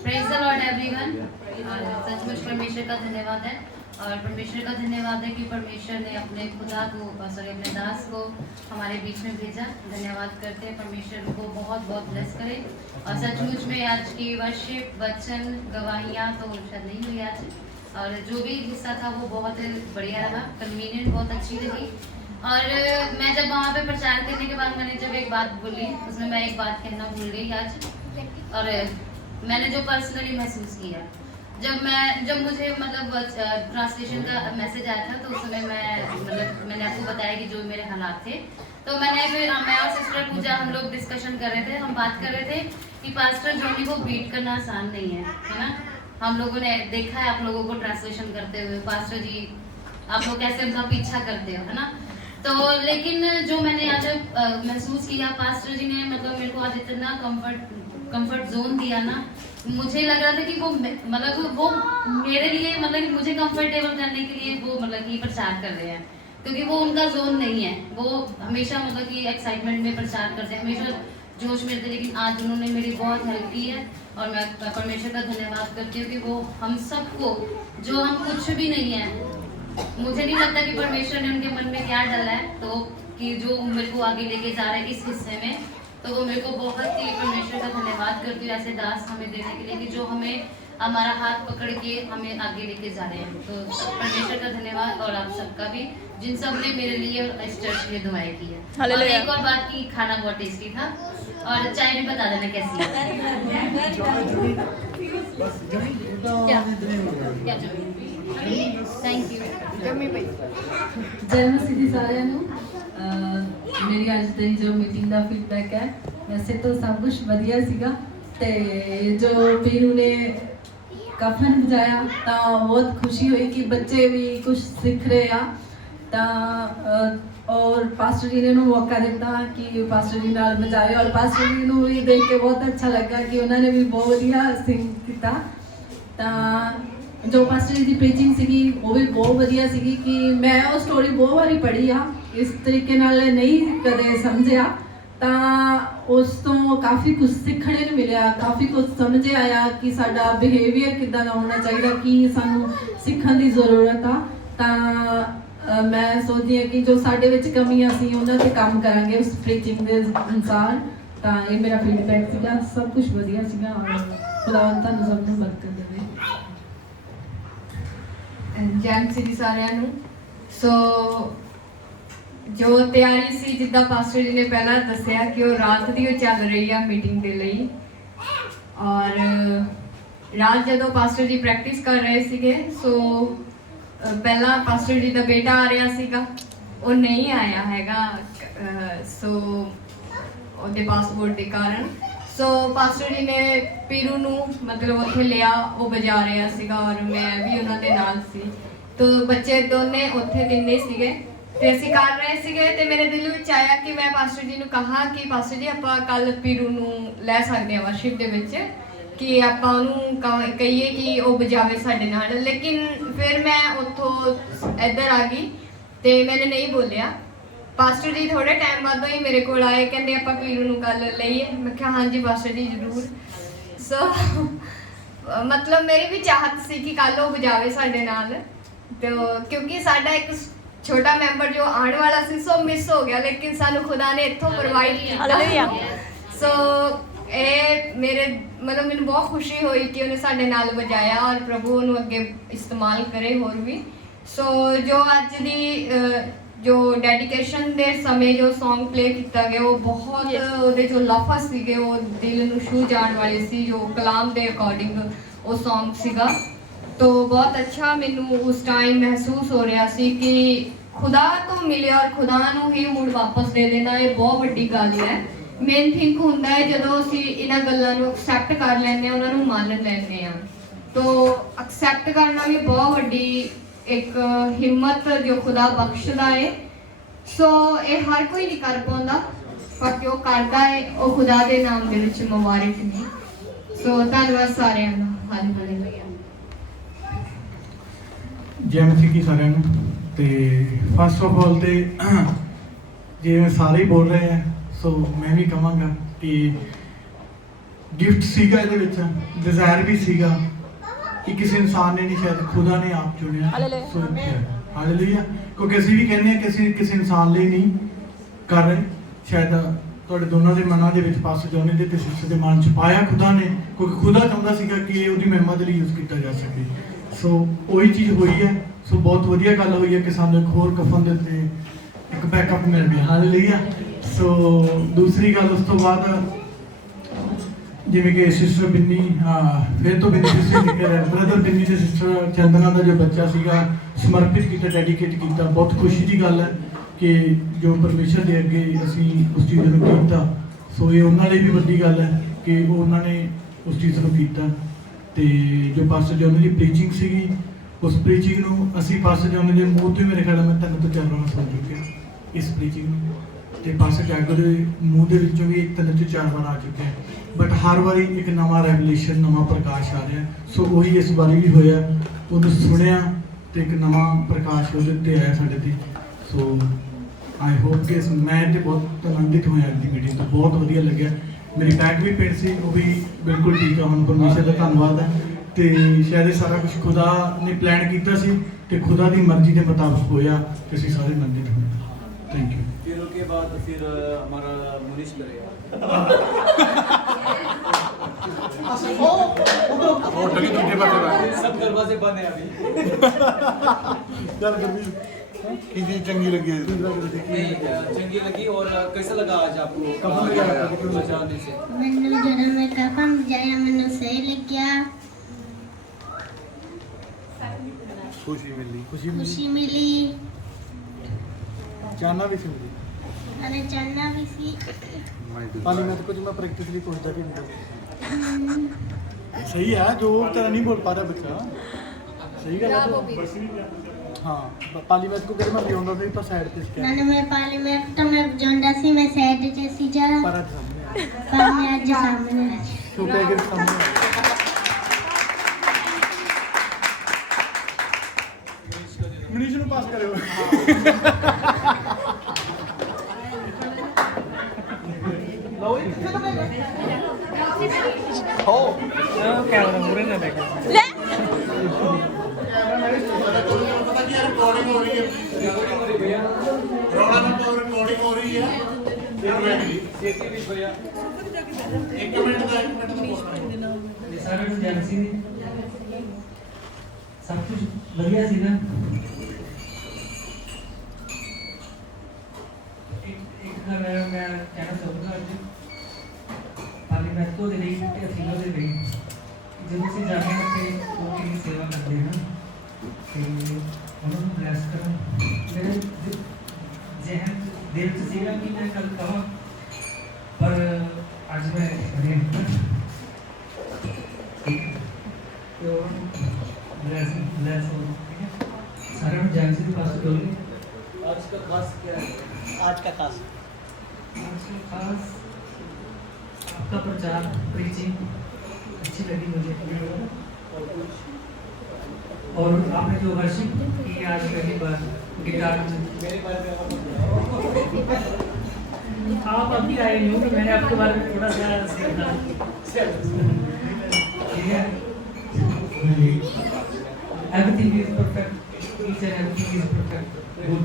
praise the Lord everyone. सचमुच परमेश्वर का धन्यवाद है और परमेश्वर का धन्यवाद है कि परमेश्वर ने अपने खुदा को अपने दास को हमारे बीच में भेजा। धन्यवाद करते हैं, परमेश्वर को बहुत बहुत ब्लेस करे। और सचमुच में आज की वर्शिप, वचन, गवाहियाँ तो शायद नहीं हुई आज, और जो भी हिस्सा था वो बहुत बढ़िया रहा, कन्वीनियंट बहुत अच्छी रही। और मैं जब वहाँ पे प्रचार करने के बाद मैंने जब एक बात बोली, उसमें मैं एक बात कहना भूल गई आज। और मैंने जो पर्सनली महसूस किया, जब मुझे मतलब ट्रांसलेशन का मैसेज आया था, तो उस समय मैंने आपको बताया कि जो मेरे हालात थे, तो मैं और सिस्टर पूजा हम लोग डिस्कशन कर रहे थे, हम बात कर रहे थे कि पास्टर जोनी को बीट करना आसान नहीं है ना। हम लोगों ने देखा है आप लोगों को ट्रांसलेशन करते हुए, पास्टर जी आप लोग कैसे उनका पीछा करते हो, है ना। तो लेकिन जो मैंने आज महसूस किया, पास्टर जी ने मतलब मेरे को आज इतना कंफर्ट जोन दिया ना, मुझे लग रहा था कि वो मेरे लिए मतलब मुझे कंफर्टेबल करने के लिए वो कि प्रचार कर रहे हैं, क्योंकि वो उनका जोन नहीं है। वो हमेशा कि एक्साइटमेंट में प्रचार करते हैं, हमेशा जोश में थे। लेकिन आज उन्होंने मेरी बहुत हेल्प की है, और मैं परमेश्वर का धन्यवाद करती हूँ कि वो हम सबको, जो हम कुछ भी नहीं है, मुझे नहीं लगता कि परमेश्वर ने उनके मन में क्या डाला है, तो कि जो मेरे को आगे लेके जा रहे हैं इस हिस्से में, तो वो मेरे को बहुत ही परमेश्वर का धन्यवाद करती हूँ ऐसे दास हमें देने के लिए, कि जो हमें हमारा हाथ पकड़ के हमें आगे लेके जा रहे हैं। तो परमेश्वर का धन्यवाद, और आप सबका भी, जिन सब ने मेरे लिए और इस चर्च में दुआएं की है। और एक और बात की, खाना बहुत टेस्टी था, और चाय भी बता देना कैसी है। Thank you. ਜੈ ਮਸੀਹ ਦੀ ਸਾਰਿਆਂ ਨੂੰ। ਮੇਰੀ ਅੱਜ ਦੀ ਜੋ ਮੀਟਿੰਗ ਦਾ ਫੀਡਬੈਕ ਹੈ, ਵੈਸੇ ਤਾਂ ਸਭ ਕੁਝ ਵਧੀਆ ਸੀਗਾ, ਤੇ ਜੋ ਪੀਰੂ ਨੇ ਕਫਨ ਵਜਾਇਆ ਤਾਂ ਬਹੁਤ ਖੁਸ਼ੀ ਹੋਈ ਕਿ ਬੱਚੇ ਵੀ ਕੁਝ ਸਿੱਖ ਰਹੇ ਆ। ਤਾਂ ਔਰ ਪਾਸਟਰ ਜੀ ਨੇ ਨੂੰ ਮੌਕਾ ਦਿੱਤਾ ਕਿ ਪਾਸਟਰ ਜੀ ਨਾਲ ਵਜਾਏ, ਔਰ ਪਾਸਟਰ ਜੀ ਨੂੰ ਵੀ ਦੇਖ ਕੇ ਬਹੁਤ ਅੱਛਾ ਲੱਗਾ ਕਿ ਉਹਨਾਂ ਨੇ ਵੀ ਬਹੁਤ ਵਧੀਆ ਸਿੰਗ ਕੀਤਾ। ਤਾਂ ਜੋ ਪਾਸਟਰ ਜੀ ਦੀ ਪ੍ਰੀਚਿੰਗ ਸੀਗੀ ਉਹ ਵੀ ਬਹੁਤ ਵਧੀਆ ਸੀਗੀ, ਕਿ ਮੈਂ ਉਹ ਸਟੋਰੀ ਬਹੁਤ ਵਾਰੀ ਪੜ੍ਹੀ ਆ, ਇਸ ਤਰੀਕੇ ਨਾਲ ਨਹੀਂ ਕਦੇ ਸਮਝਿਆ। ਤਾਂ ਉਸ ਤੋਂ ਕਾਫੀ ਕੁਝ ਸਿੱਖਣ ਨੂੰ ਮਿਲਿਆ, ਕਾਫੀ ਕੁਝ ਸਮਝ ਆਇਆ ਕਿ ਸਾਡਾ ਬਿਹੇਵੀਅਰ ਕਿੱਦਾਂ ਦਾ ਹੋਣਾ ਚਾਹੀਦਾ, ਕੀ ਸਾਨੂੰ ਸਿੱਖਣ ਦੀ ਜ਼ਰੂਰਤ ਆ। ਤਾਂ ਮੈਂ ਸੋਚਦੀ ਹਾਂ ਕਿ ਜੋ ਸਾਡੇ ਵਿੱਚ ਕਮੀਆਂ ਸੀ ਉਹਨਾਂ 'ਤੇ ਕੰਮ ਕਰਾਂਗੇ ਉਸ ਪ੍ਰੀਚਿੰਗ ਦੇ ਅਨੁਸਾਰ। ਤਾਂ ਇਹ ਮੇਰਾ ਫੀਡਬੈਕ ਸੀਗਾ, ਸਭ ਕੁਝ ਵਧੀਆ ਸੀਗਾ, ਔਰ ਖੁਦਾਵੰਦ ਤੁਹਾਨੂੰ ਸਭ ਨੂੰ ਬਰਕਤ ਦੇਵੇ। ਜੈ ਮਸੀਹ ਦੀ ਸਾਰਿਆਂ ਨੂੰ। ਸੋ ਜੋ ਤਿਆਰੀ ਸੀ, ਜਿੱਦਾਂ ਪਾਸਟਰ ਜੀ ਨੇ ਪਹਿਲਾਂ ਦੱਸਿਆ ਕਿ ਉਹ ਰਾਤ ਦੀ ਚੱਲ ਰਹੀ ਆ ਮੀਟਿੰਗ ਦੇ ਲਈ, ਔਰ ਰਾਤ ਜਦੋਂ ਪਾਸਟਰ ਜੀ ਪ੍ਰੈਕਟਿਸ ਕਰ ਰਹੇ ਸੀਗੇ, ਸੋ ਪਹਿਲਾਂ ਪਾਸਟਰ ਜੀ ਦਾ ਬੇਟਾ ਆ ਰਿਹਾ ਸੀਗਾ, ਉਹ ਨਹੀਂ ਆਇਆ ਹੈਗਾ, ਸੋ ਉਹਦੇ ਪਾਸਪੋਰਟ ਦੇ ਕਾਰਨ। ਸੋ ਪਾਸਟਰ ਜੀ ਨੇ ਪੀਰੂ ਨੂੰ ਮਤਲਬ ਉੱਥੇ ਲਿਆ, ਉਹ ਵਜਾ ਰਿਹਾ ਸੀਗਾ, ਔਰ ਮੈਂ ਵੀ ਉਹਨਾਂ ਦੇ ਨਾਲ ਸੀ। ਤੋ ਬੱਚੇ ਦੋਨੇ ਉੱਥੇ ਤਿੰਨੇ ਸੀਗੇ, ਤੇ ਅਸੀਂ ਕਰ ਰਹੇ ਸੀਗੇ, ਤੇ ਮੇਰੇ ਦਿਲ ਵਿੱਚ ਆਇਆ ਕਿ ਮੈਂ ਪਾਸਟਰ ਜੀ ਨੂੰ ਕਹਾ ਕਿ ਪਾਸਟਰ ਜੀ ਆਪਾਂ ਕੱਲ ਪੀਰੂ ਨੂੰ ਲੈ ਸਕਦੇ ਹਾਂ ਵਰਸ਼ਿਪ ਦੇ ਵਿੱਚ, ਕਿ ਆਪਾਂ ਉਹਨੂੰ ਕਹੀਏ ਕਿ ਉਹ ਵਜਾਵੇ ਸਾਡੇ ਨਾਲ। ਲੇਕਿਨ ਫਿਰ ਮੈਂ ਉੱਥੋਂ ਇੱਧਰ ਆ ਗਈ ਤੇ ਮੈंने ਨਹੀਂ ਬੋਲਿਆ। ਪਾਸਟਰ ਜੀ ਥੋੜੇ ਟਾਈਮ ਬਾਅਦ ਹੀ ਮੇਰੇ ਕੋਲ ਆਏ, ਕਹਿੰਦੇ ਆਪਾਂ ਪੀਰੂ ਨੂੰ ਕੱਲ ਲਈਏ। ਮੈਂ ਕਿਹਾ ਹਾਂਜੀ ਪਾਸਟਰ ਜੀ ਜ਼ਰੂਰ। ਸੋ ਮਤਲਬ ਮੇਰੀ ਵੀ ਚਾਹਤ ਸੀ ਕਿ ਕੱਲ ਉਹ ਵਜਾਵੇ ਸਾਡੇ ਨਾਲ, ਤੇ ਕਿਉਂਕਿ ਸਾਡਾ ਇੱਕ ਛੋਟਾ ਮੈਂਬਰ ਜੋ ਆਉਣ ਵਾਲਾ ਸੀ ਸੋ ਮਿਸ ਹੋ ਗਿਆ, ਲੇਕਿਨ ਸਾਨੂੰ ਖੁਦਾ ਨੇ ਇੱਥੋਂ ਪ੍ਰੋਵਾਈਡ ਕੀਤਾ। ਸੋ ਇਹ ਮੇਰੇ ਮਤਲਬ ਮੈਨੂੰ ਬਹੁਤ ਖੁਸ਼ੀ ਹੋਈ ਕਿ ਉਹਨੇ ਸਾਡੇ ਨਾਲ ਵਜਾਇਆ, ਔਰ ਪ੍ਰਭੂ ਉਹਨੂੰ ਅੱਗੇ ਇਸਤੇਮਾਲ ਕਰੇ ਹੋਰ ਵੀ। ਸੋ ਜੋ ਅੱਜ ਦੀ ਜੋ ਡੈਡੀਕੇਸ਼ਨ ਦੇ ਸਮੇਂ ਜੋ Song ਪਲੇ ਕੀਤਾ ਗਿਆ, ਉਹ ਬਹੁਤ ਉਹਦੇ ਜੋ ਲਫ਼ਜ਼ ਸੀਗੇ ਉਹ ਦਿਲ ਨੂੰ ਛੂ ਜਾਣ ਵਾਲੇ ਸੀ, ਜੋ ਕਲਾਮ ਦੇ ਅਕੋਰਡਿੰਗ ਉਹ Song ਸੀਗਾ। तो बहुत अच्छा मैनू उस टाइम महसूस हो रहा सी कि खुदा तो मिले और खुदा नू ही मुड़ वापस दे देना, ये बहुत वड्डी गल है। मेन थिंक हुंदा है जदों असीं इन्हां गल्लां नू एक्सैप्ट कर लैंदे आ, उन्हां नू मान लैंदे आ, तो एक्सैप्ट करना भी बहुत वड्डी एक हिम्मत जो खुदा बख्शदा है। सो ये हर कोई नहीं कर पाउंदा, पर जो करदा है वो खुदा दे नाम दे विच मुबारक ने। सो धन्नवाद सारिआं दा। हालेलुया। जय मसीह की सारिਆਂ ਨੂੰ। ਤੇ ਫਸਟ ਆਫ ਆਲ ਤੇ ਜਿਵੇਂ ਸਾਰੇ ਹੀ ਬੋਲ ਰਹੇ ਆ, ਸੋ ਮੈਂ ਵੀ ਕਹਾਂਗਾ ਕਿ ਗਿਫਟ ਸੀਗਾ ਇਹਦੇ ਵਿੱਚ, ਡਿਜ਼ਾਇਰ ਵੀ ਸੀਗਾ, कि किसी इंसान ने नहीं, शायद खुदा ने आप चुनिया। सो हालेलुया। क्योंकि ਅਸੀਂ ਵੀ ਕਹਿੰਦੇ ਹਾਂ ਕਿ ਅਸੀਂ ਕਿਸੇ ਇਨਸਾਨ ਲਈ ਨਹੀਂ ਕਰ ਰਹੇ, ਸ਼ਾਇਦ ਤੁਹਾਡੇ ਦੋਨਾਂ ਦੇ ਮਨਾਂ ਦੇ ਵਿੱਚ ਪਾਸਟਰ ਜੋਨੀ ਦੇ ਤੇ ਸਿਸਟਰ ਦੇ ਮਨ 'ਚ ਪਾਇਆ ਖੁਦਾ ਨੇ, ਕਿਉਂਕਿ ਖੁਦਾ ਚਾਹੁੰਦਾ ਸੀਗਾ ਕਿ ਇਹ ਉਹਦੀ ਮਹਿਮਾ ਦੇ ਲਈ ਯੂਜ਼ ਕੀਤਾ ਜਾ ਸਕੇ। ਸੋ ਉਹੀ ਚੀਜ਼ ਹੋਈ ਹੈ। ਸੋ ਬਹੁਤ ਵਧੀਆ ਗੱਲ ਹੋਈ ਹੈ ਕਿ ਸਾਨੂੰ ਇੱਕ ਹੋਰ ਕਫਨ ਦੇ ਉੱਤੇ ਇੱਕ ਬੈਕਅਪ ਮਿਲ ਗਿਆ। ਹਾਲੇਲੂਇਆ। ਸੋ ਦੂਸਰੀ ਗੱਲ ਉਸ ਤੋਂ ਬਾਅਦ ਜਿਵੇਂ ਕਿ ਸਿਸਟਰ ਬਿੰਨੀ, ਫਿਰ ਤੋਂ ਬਿੰਨੀ ਸਿਸਟਰ ਜ਼ਿਕਰ ਹੈ, ਬ੍ਰਦਰ ਬਿੰਨੀ ਤੇ ਸਿਸਟਰ ਚੰਦਨਾ ਦਾ ਜੋ ਬੱਚਾ ਸੀਗਾ ਸਮਰਪਿਤ ਕੀਤਾ, ਡੈਡੀਕੇਟ ਕੀਤਾ। ਬਹੁਤ ਖੁਸ਼ੀ ਦੀ ਗੱਲ ਹੈ ਕਿ ਜੋ ਪਰਮੇਸ਼ਰ ਦੇ ਅੱਗੇ ਅਸੀਂ ਉਸ ਚੀਜ਼ ਨੂੰ ਕੀਤਾ। ਸੋ ਇਹ ਉਹਨਾਂ ਲਈ ਵੀ ਵੱਡੀ ਗੱਲ ਹੈ ਕਿ ਉਹਨਾਂ ਨੇ ਉਸ ਚੀਜ਼ ਨੂੰ ਕੀਤਾ। ਤੇ ਜੋ ਪਾਸਟਰ ਜੋਨੀ ਦੀ ਪ੍ਰੀਚਿੰਗ ਸੀਗੀ, ਉਸ ਪ੍ਰੀਚਿੰਗ ਨੂੰ ਅਸੀਂ ਪਾਸਟਰ ਜੋਨੀ ਦੇ ਮੂੰਹ ਤੋਂ ਮੇਰੇ ਖਿਆਲ ਮੈਂ 3 ਤੋਂ 4 ਵਾਰ ਸੁਣ ਚੁੱਕਿਆ ਇਸ ਪ੍ਰੀਚਿੰਗ ਨੂੰ, ਤੇ ਪਾਸਟਰ ਜਾਗੋ ਦੇ ਮੂੰਹ ਦੇ ਵਿੱਚੋਂ ਵੀ 3 ਤੋਂ 4 ਵਾਰ ਆ ਚੁੱਕਿਆ। ਬਟ ਹਰ ਵਾਰੀ ਇੱਕ ਨਵਾਂ ਰੈਵਲੇਸ਼ਨ, ਨਵਾਂ ਪ੍ਰਕਾਸ਼ ਆ ਰਿਹਾ। ਸੋ ਉਹੀ ਇਸ ਵਾਰੀ ਵੀ ਹੋਇਆ, ਉਹਨੂੰ ਸੁਣਿਆ ਤੇ ਇੱਕ ਨਵਾਂ ਪ੍ਰਕਾਸ਼ ਉਹਦੇ ਉੱਤੇ ਆਇਆ ਸਾਡੇ ਤੇ। ਸੋ ਆਈ ਹੋਪ ਕਿ ਮੈਂ ਤੇ ਬਹੁਤ ਆਨੰਦਿਤ ਹੋਇਆ ਅੱਜ ਦੀ ਮੀਟਿੰਗ ਤੋਂ, ਬਹੁਤ ਵਧੀਆ ਲੱਗਿਆ। ਮੇਰੀ ਬੈਕ ਵੀ ਪੇਨ ਸੀ, ਉਹ ਵੀ ਬਿਲਕੁਲ ਠੀਕ ਆ ਹੁਣ, ਪਰਮੇਸ਼ਰ ਦਾ ਧੰਨਵਾਦ ਹੈ। ਤੇ ਸ਼ਾਇਦ ਇਹ ਸਾਰਾ ਕੁਝ ਖੁਦਾ ਨੇ ਪਲਾਨ ਕੀਤਾ ਸੀ ਤੇ ਖੁਦਾ ਦੀ ਮਰਜ਼ੀ ਦੇ ਮੁਤਾਬਕ ਹੋਇਆ ਤੇ ਅਸੀਂ ਸਾਰੇ ਆਨੰਦਿਤ ਹੋਏ। Thank you. फिर उसके बाद फिर हमारा मुनिश करेगा। सब दरवाजे बंद है अभी। किसी चंगी लगी चंगी लगी। और कैसा लगा आज आपको बजाने से? मैंने जन्म में कफन बजाया, मैंने सही लग गया, खुशी मिली, जाना भी सी अरे चलना भी सी। पाली मैं तो कुछ मैं प्रैक्टिकली पूछता भी नहीं। सही है, जो तरह नहीं बोल पा रहा बच्चा, सही गल है। हाँ पाली मैं को कहते मैं बियोंदा से पर साइड पे स्कैन मैंने मैं पाली में तो मैं जोंदा सी मैं साइड जैसी जा पर मैं आज सामने तो कह के सामने मनीष ਨੂੰ ਪਾਸ ਕਰਿਓ। ਲਓ ਇਹ ਕਿੱਥੇ ਲੱਗੇਗਾ? ਹੋ ਕੈਮਰਾ ਮੂਰੇ ਨਾ ਦੇਖੋ। ਲੈ ਕੈਮਰਾ ਮੇਰੇ ਪਤਾ ਕੀ ਰਿਕਾਰਡਿੰਗ ਹੋ ਰਹੀ ਹੈ। ਰੌਲਾ ਨਾ ਪਾਓ, ਰਿਕਾਰਡਿੰਗ ਹੋ ਰਹੀ ਹੈ। सेफ्टी भी भैया ਇੱਕ ਮਿੰਟ ਦਾ सारे एजेंसी ने सब कुछ बढ़िया सी ना। एक मैं कहना चाहूँगा आज पार्लियामेंट को दे रही है, सिंगल दे रही जब से जाने से वो की सेवा करते हैं कि उन्होंने ब्लेस करा। मेरे जहन दिल से सीगा कि मैं कल कहा, पर आज मैं तो ब्लेस हो, ठीक है। सारे में एजेंसी के पास डोली। आज का खास क्या है? आज का खास आपका प्रचार, प्रीचिंग अच्छी लगी मुझे, और आपने जो वर्शिप की आज पहली बार गिटार मेरे बारे में आप अभी आए नहीं हो, मैंने आपके बारे में थोड़ा सा सीखा, ठीक है। Everything is perfect, each and everything is perfect, good.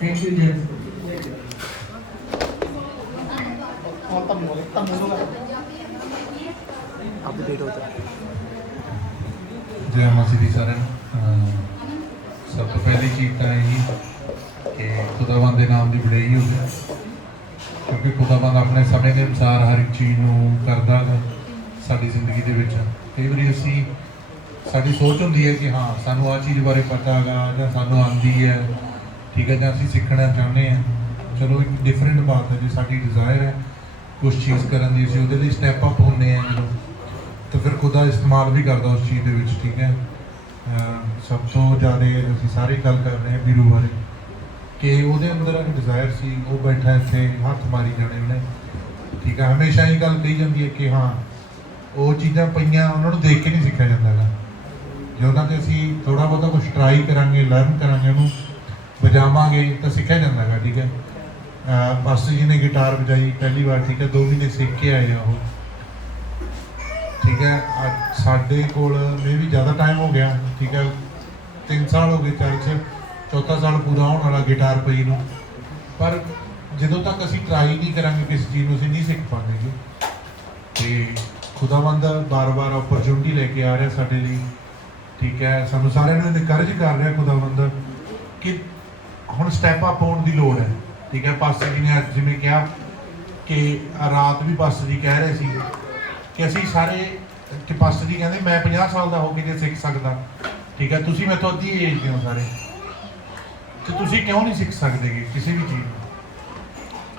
Thank you James। जय मसीह दी सारे सब तो पहली चीज तो यही कि खुदावंद के नाम की बड़ाई हो जाए, क्योंकि खुदावंद अपने समय के अनुसार हर एक चीज़ को करता है साडी जिंदगी दे विच। कई बार असी साडी सोच होंदी है कि हाँ सानू आ चीज़ बारे पता है या सानू आंदी है, ठीक है, या असी सीखना चाहते हैं। चलो एक डिफरेंट बात है, जो साडी डिज़ायर है कुछ चीज़ करने की, उसदे लिए स्टैप अप होने हैं जो, तो फिर खुदा इस्तेमाल भी करता उस चीज़ के, ठीक है। सब तो ज़्यादा असीं सारे गल कर रहे हैं बीरू बारे कि ਉਹਦੇ अंदर एक डिज़ायर सी, वो बैठा इत्थे हथ मारी जाने उन्हें, ठीक है। हमेशा ही गल कही जाती है कि हाँ वो चीज़ां पईयां उन्होंने देख के नहीं सीखा जाता है, जो उन्होंने असीं थोड़ा बहुत कुछ ट्राई करांगे, लर्न करांगे, उन्होंने बजावांगे तो सीखा जाता है, ठीक है। पास्टर जी ने गिटार बजाई पहली बार, ठीक है, 2 महीने सीख के आए वो, ठीक ठीक है ਅੱਜ ਸਾਡੇ ਕੋਲ ਮੈਂ ਵੀ ज़्यादा टाइम हो गया ठीक है 3 साल हो गए चर्च चौथा साल पूरा होने वाला गिटार पई ਨੂੰ पर ਜਦੋਂ ਤੱਕ ਅਸੀਂ ਟਰਾਈ ਨਹੀਂ ਕਰਾਂਗੇ ਕਿਸੇ ਚੀਜ਼ ਨੂੰ ਅਸੀਂ ਨਹੀਂ ਸਿੱਖ ਪਾਵਾਂਗੇ ਤੇ ਖੁਦਾਵੰਦ ਬਾਰ-ਬਾਰ ਓਪਰਚੁਨਿਟੀ ਲੈ ਕੇ ਆ ਰਿਹਾ ਸਾਡੇ ਲਈ ਠੀਕ ਹੈ ਸਾਨੂੰ ਸਾਰਿਆਂ ਨੂੰ ਇਨਕਰੇਜ ਕਰ ਰਿਹਾ ਖੁਦਾਵੰਦ ਕਿ ਹੁਣ ਸਟੈਪ ਅਪ ਹੋਣ ਦੀ ਲੋੜ ਹੈ ਠੀਕ ਹੈ ਪਾਸਟਰ ਜੀ ਨੇ ਅੱਜ ਜਿਵੇਂ ਕਿਹਾ ਕਿ ਰਾਤ ਵੀ ਪਾਸਟਰ ਜੀ ਕਹਿ ਰਹੇ ਸੀ ਕਿ ਅਸੀਂ ਸਾਰੇ ਕਿ ਪਾਸਟਰ ਜੀ ਕਹਿੰਦੇ ਮੈਂ 50 ਸਾਲ ਦਾ ਹੋ ਕੇ ਜੇ ਸਿੱਖ ਸਕਦਾ ਠੀਕ ਹੈ ਤੁਸੀਂ ਮੈਥੋਂ ਅੱਧੀ ਏਜ ਦੇ ਹੋ ਸਾਰੇ ਤੇ ਤੁਸੀਂ ਕਿਉਂ ਨਹੀਂ ਸਿੱਖ ਸਕਦੇਗੇ ਕਿਸੇ ਵੀ ਚੀਜ਼ ਨੂੰ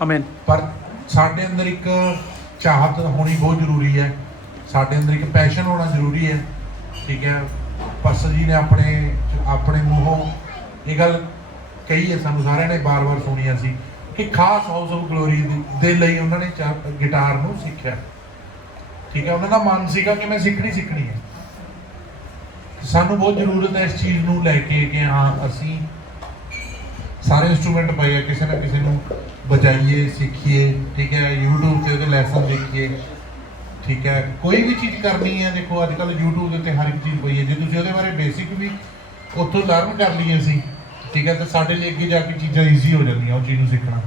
ਆਮੀਨ ਪਰ ਸਾਡੇ ਅੰਦਰ ਇੱਕ ਚਾਹਤ ਹੋਣੀ ਬਹੁਤ ਜ਼ਰੂਰੀ ਹੈ ਸਾਡੇ ਅੰਦਰ ਇੱਕ ਪੈਸ਼ਨ ਹੋਣਾ ਜ਼ਰੂਰੀ ਹੈ ਠੀਕ ਹੈ ਪਾਸਟਰ ਜੀ ਨੇ ਆਪਣੇ ਮੂੰਹੋਂ ਇਹ ਗੱਲ ਕਹੀ ਹੈ ਸਾਨੂੰ ਸਾਰਿਆਂ ਨੇ ਬਾਰ-ਬਾਰ ਸੁਣੀ ਸੀ ਕਿ ਖਾਸ ਹਾਊਸ ਆਫ ਗਲੋਰੀ ਦੇ ਲਈ ਉਹਨਾਂ ਨੇ ਗਿਟਾਰ ਨੂੰ ਸਿੱਖਿਆ ਠੀਕ ਹੈ ਉਹਨਾਂ ਦਾ ਮਨ ਸੀਗਾ ਕਿ ਮੈਂ ਸਿੱਖਣੀ ਹੈ ਸਾਨੂੰ ਬਹੁਤ ਜ਼ਰੂਰਤ ਹੈ ਇਸ ਚੀਜ਼ ਨੂੰ ਲੈ ਕੇ ਕਿ ਹਾਂ ਅਸੀਂ ਸਾਰੇ ਇਨਸਟਰੂਮੈਂਟ ਪਏ ਆ ਕਿਸੇ ਨਾ ਕਿਸੇ ਨੂੰ ਬਜਾਈਏ ਸਿੱਖੀਏ ਠੀਕ ਹੈ YouTube ਤੇ ਉਹਦੇ ਲੈਸਨ ਦੇਖੀਏ ਠੀਕ ਹੈ ਕੋਈ ਵੀ ਚੀਜ਼ ਕਰਨੀ ਹੈ ਦੇਖੋ ਅੱਜ ਕੱਲ੍ਹ YouTube ਦੇ ਉੱਤੇ ਹਰ ਇੱਕ ਚੀਜ਼ ਪਈ ਹੈ ਜੇ ਤੁਸੀਂ ਉਹਦੇ ਬਾਰੇ ਬੇਸਿਕ ਵੀ ਉੱਥੋਂ ਲਰਨ ਕਰ ਲਈਏ ਅਸੀਂ ਠੀਕ ਹੈ ਤਾਂ ਸਾਡੇ ਲਈ ਅੱਗੇ ਜਾ ਕੇ ਚੀਜ਼ਾਂ ਈਜ਼ੀ ਹੋ ਜਾਂਦੀਆਂ ਉਹ ਚੀਜ਼ ਨੂੰ ਸਿੱਖਣਾ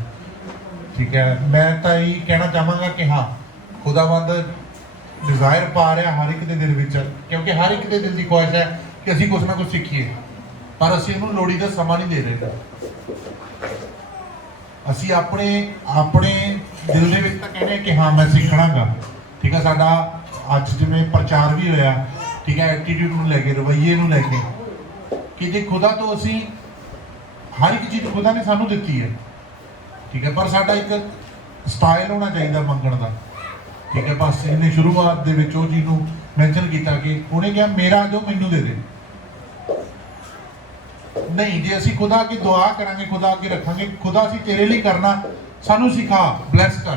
ਠੀਕ ਹੈ ਮੈਂ ਤਾਂ ਇਹ ਕਹਿਣਾ ਚਾਹਾਂਗਾ ਕਿ ਹਾਂ ਖੁਦਾਵੰਦ ਡਿਜ਼ਾਇਰ ਪਾ ਰਿਹਾ ਹਰ ਇੱਕ ਦੇ ਦਿਲ ਵਿੱਚ ਕਿਉਂਕਿ ਹਰ ਇੱਕ ਦੇ ਦਿਲ ਦੀ ਖੁਆਇਸ਼ ਹੈ ਕਿ ਅਸੀਂ ਕੁਛ ਨਾ ਕੁਛ ਸਿੱਖੀਏ ਪਰ ਅਸੀਂ ਇਹਨੂੰ ਲੋੜੀਂਦਾ ਸਮਾਂ ਨਹੀਂ ਦੇ ਰਹੇ ਅਸੀਂ ਆਪਣੇ ਦਿਲ ਦੇ ਵਿੱਚ ਤਾਂ ਕਹਿੰਦੇ ਕਿ ਹਾਂ ਮੈਂ ਸਿੱਖਣਾਗਾ ਠੀਕ ਹੈ ਸਾਡਾ ਅੱਜ ਜਿਵੇਂ ਪ੍ਰਚਾਰ ਵੀ ਹੋਇਆ ਠੀਕ ਹੈ ਐਟੀਟਿਊਡ ਨੂੰ ਲੈ ਕੇ ਰਵੱਈਏ ਨੂੰ ਲੈ ਕੇ ਕਿ ਜੇ ਖੁਦਾ ਤੋਂ ਅਸੀਂ ਹਰ ਇੱਕ ਚੀਜ਼ ਖੁਦਾ ਨੇ ਸਾਨੂੰ ਦਿੱਤੀ ਹੈ ਠੀਕ ਹੈ ਪਰ ਸਾਡਾ ਇੱਕ ਸਟਾਈਲ ਹੋਣਾ ਚਾਹੀਦਾ ਮੰਗਣ ਦਾ ਠੀਕ ਹੈ ਬਸ ਇਹਨੇ ਸ਼ੁਰੂਆਤ ਦੇ ਵਿੱਚ ਉਹ ਚੀਜ਼ ਨੂੰ ਮੈਂਸ਼ਨ ਕੀਤਾ ਕਿ ਉਹਨੇ ਕਿਹਾ ਮੇਰਾ ਜੋ ਮੈਨੂੰ ਦੇ ਦੇ ਨਹੀਂ ਜੇ ਅਸੀਂ ਖੁਦਾ ਅੱਗੇ ਦੁਆ ਕਰਾਂਗੇ ਖੁਦਾ ਅੱਗੇ ਰੱਖਾਂਗੇ ਖੁਦਾ ਅਸੀਂ ਤੇਰੇ ਲਈ ਕਰਨਾ ਸਾਨੂੰ ਸਿਖਾ ਬਲੈਸ ਕਰ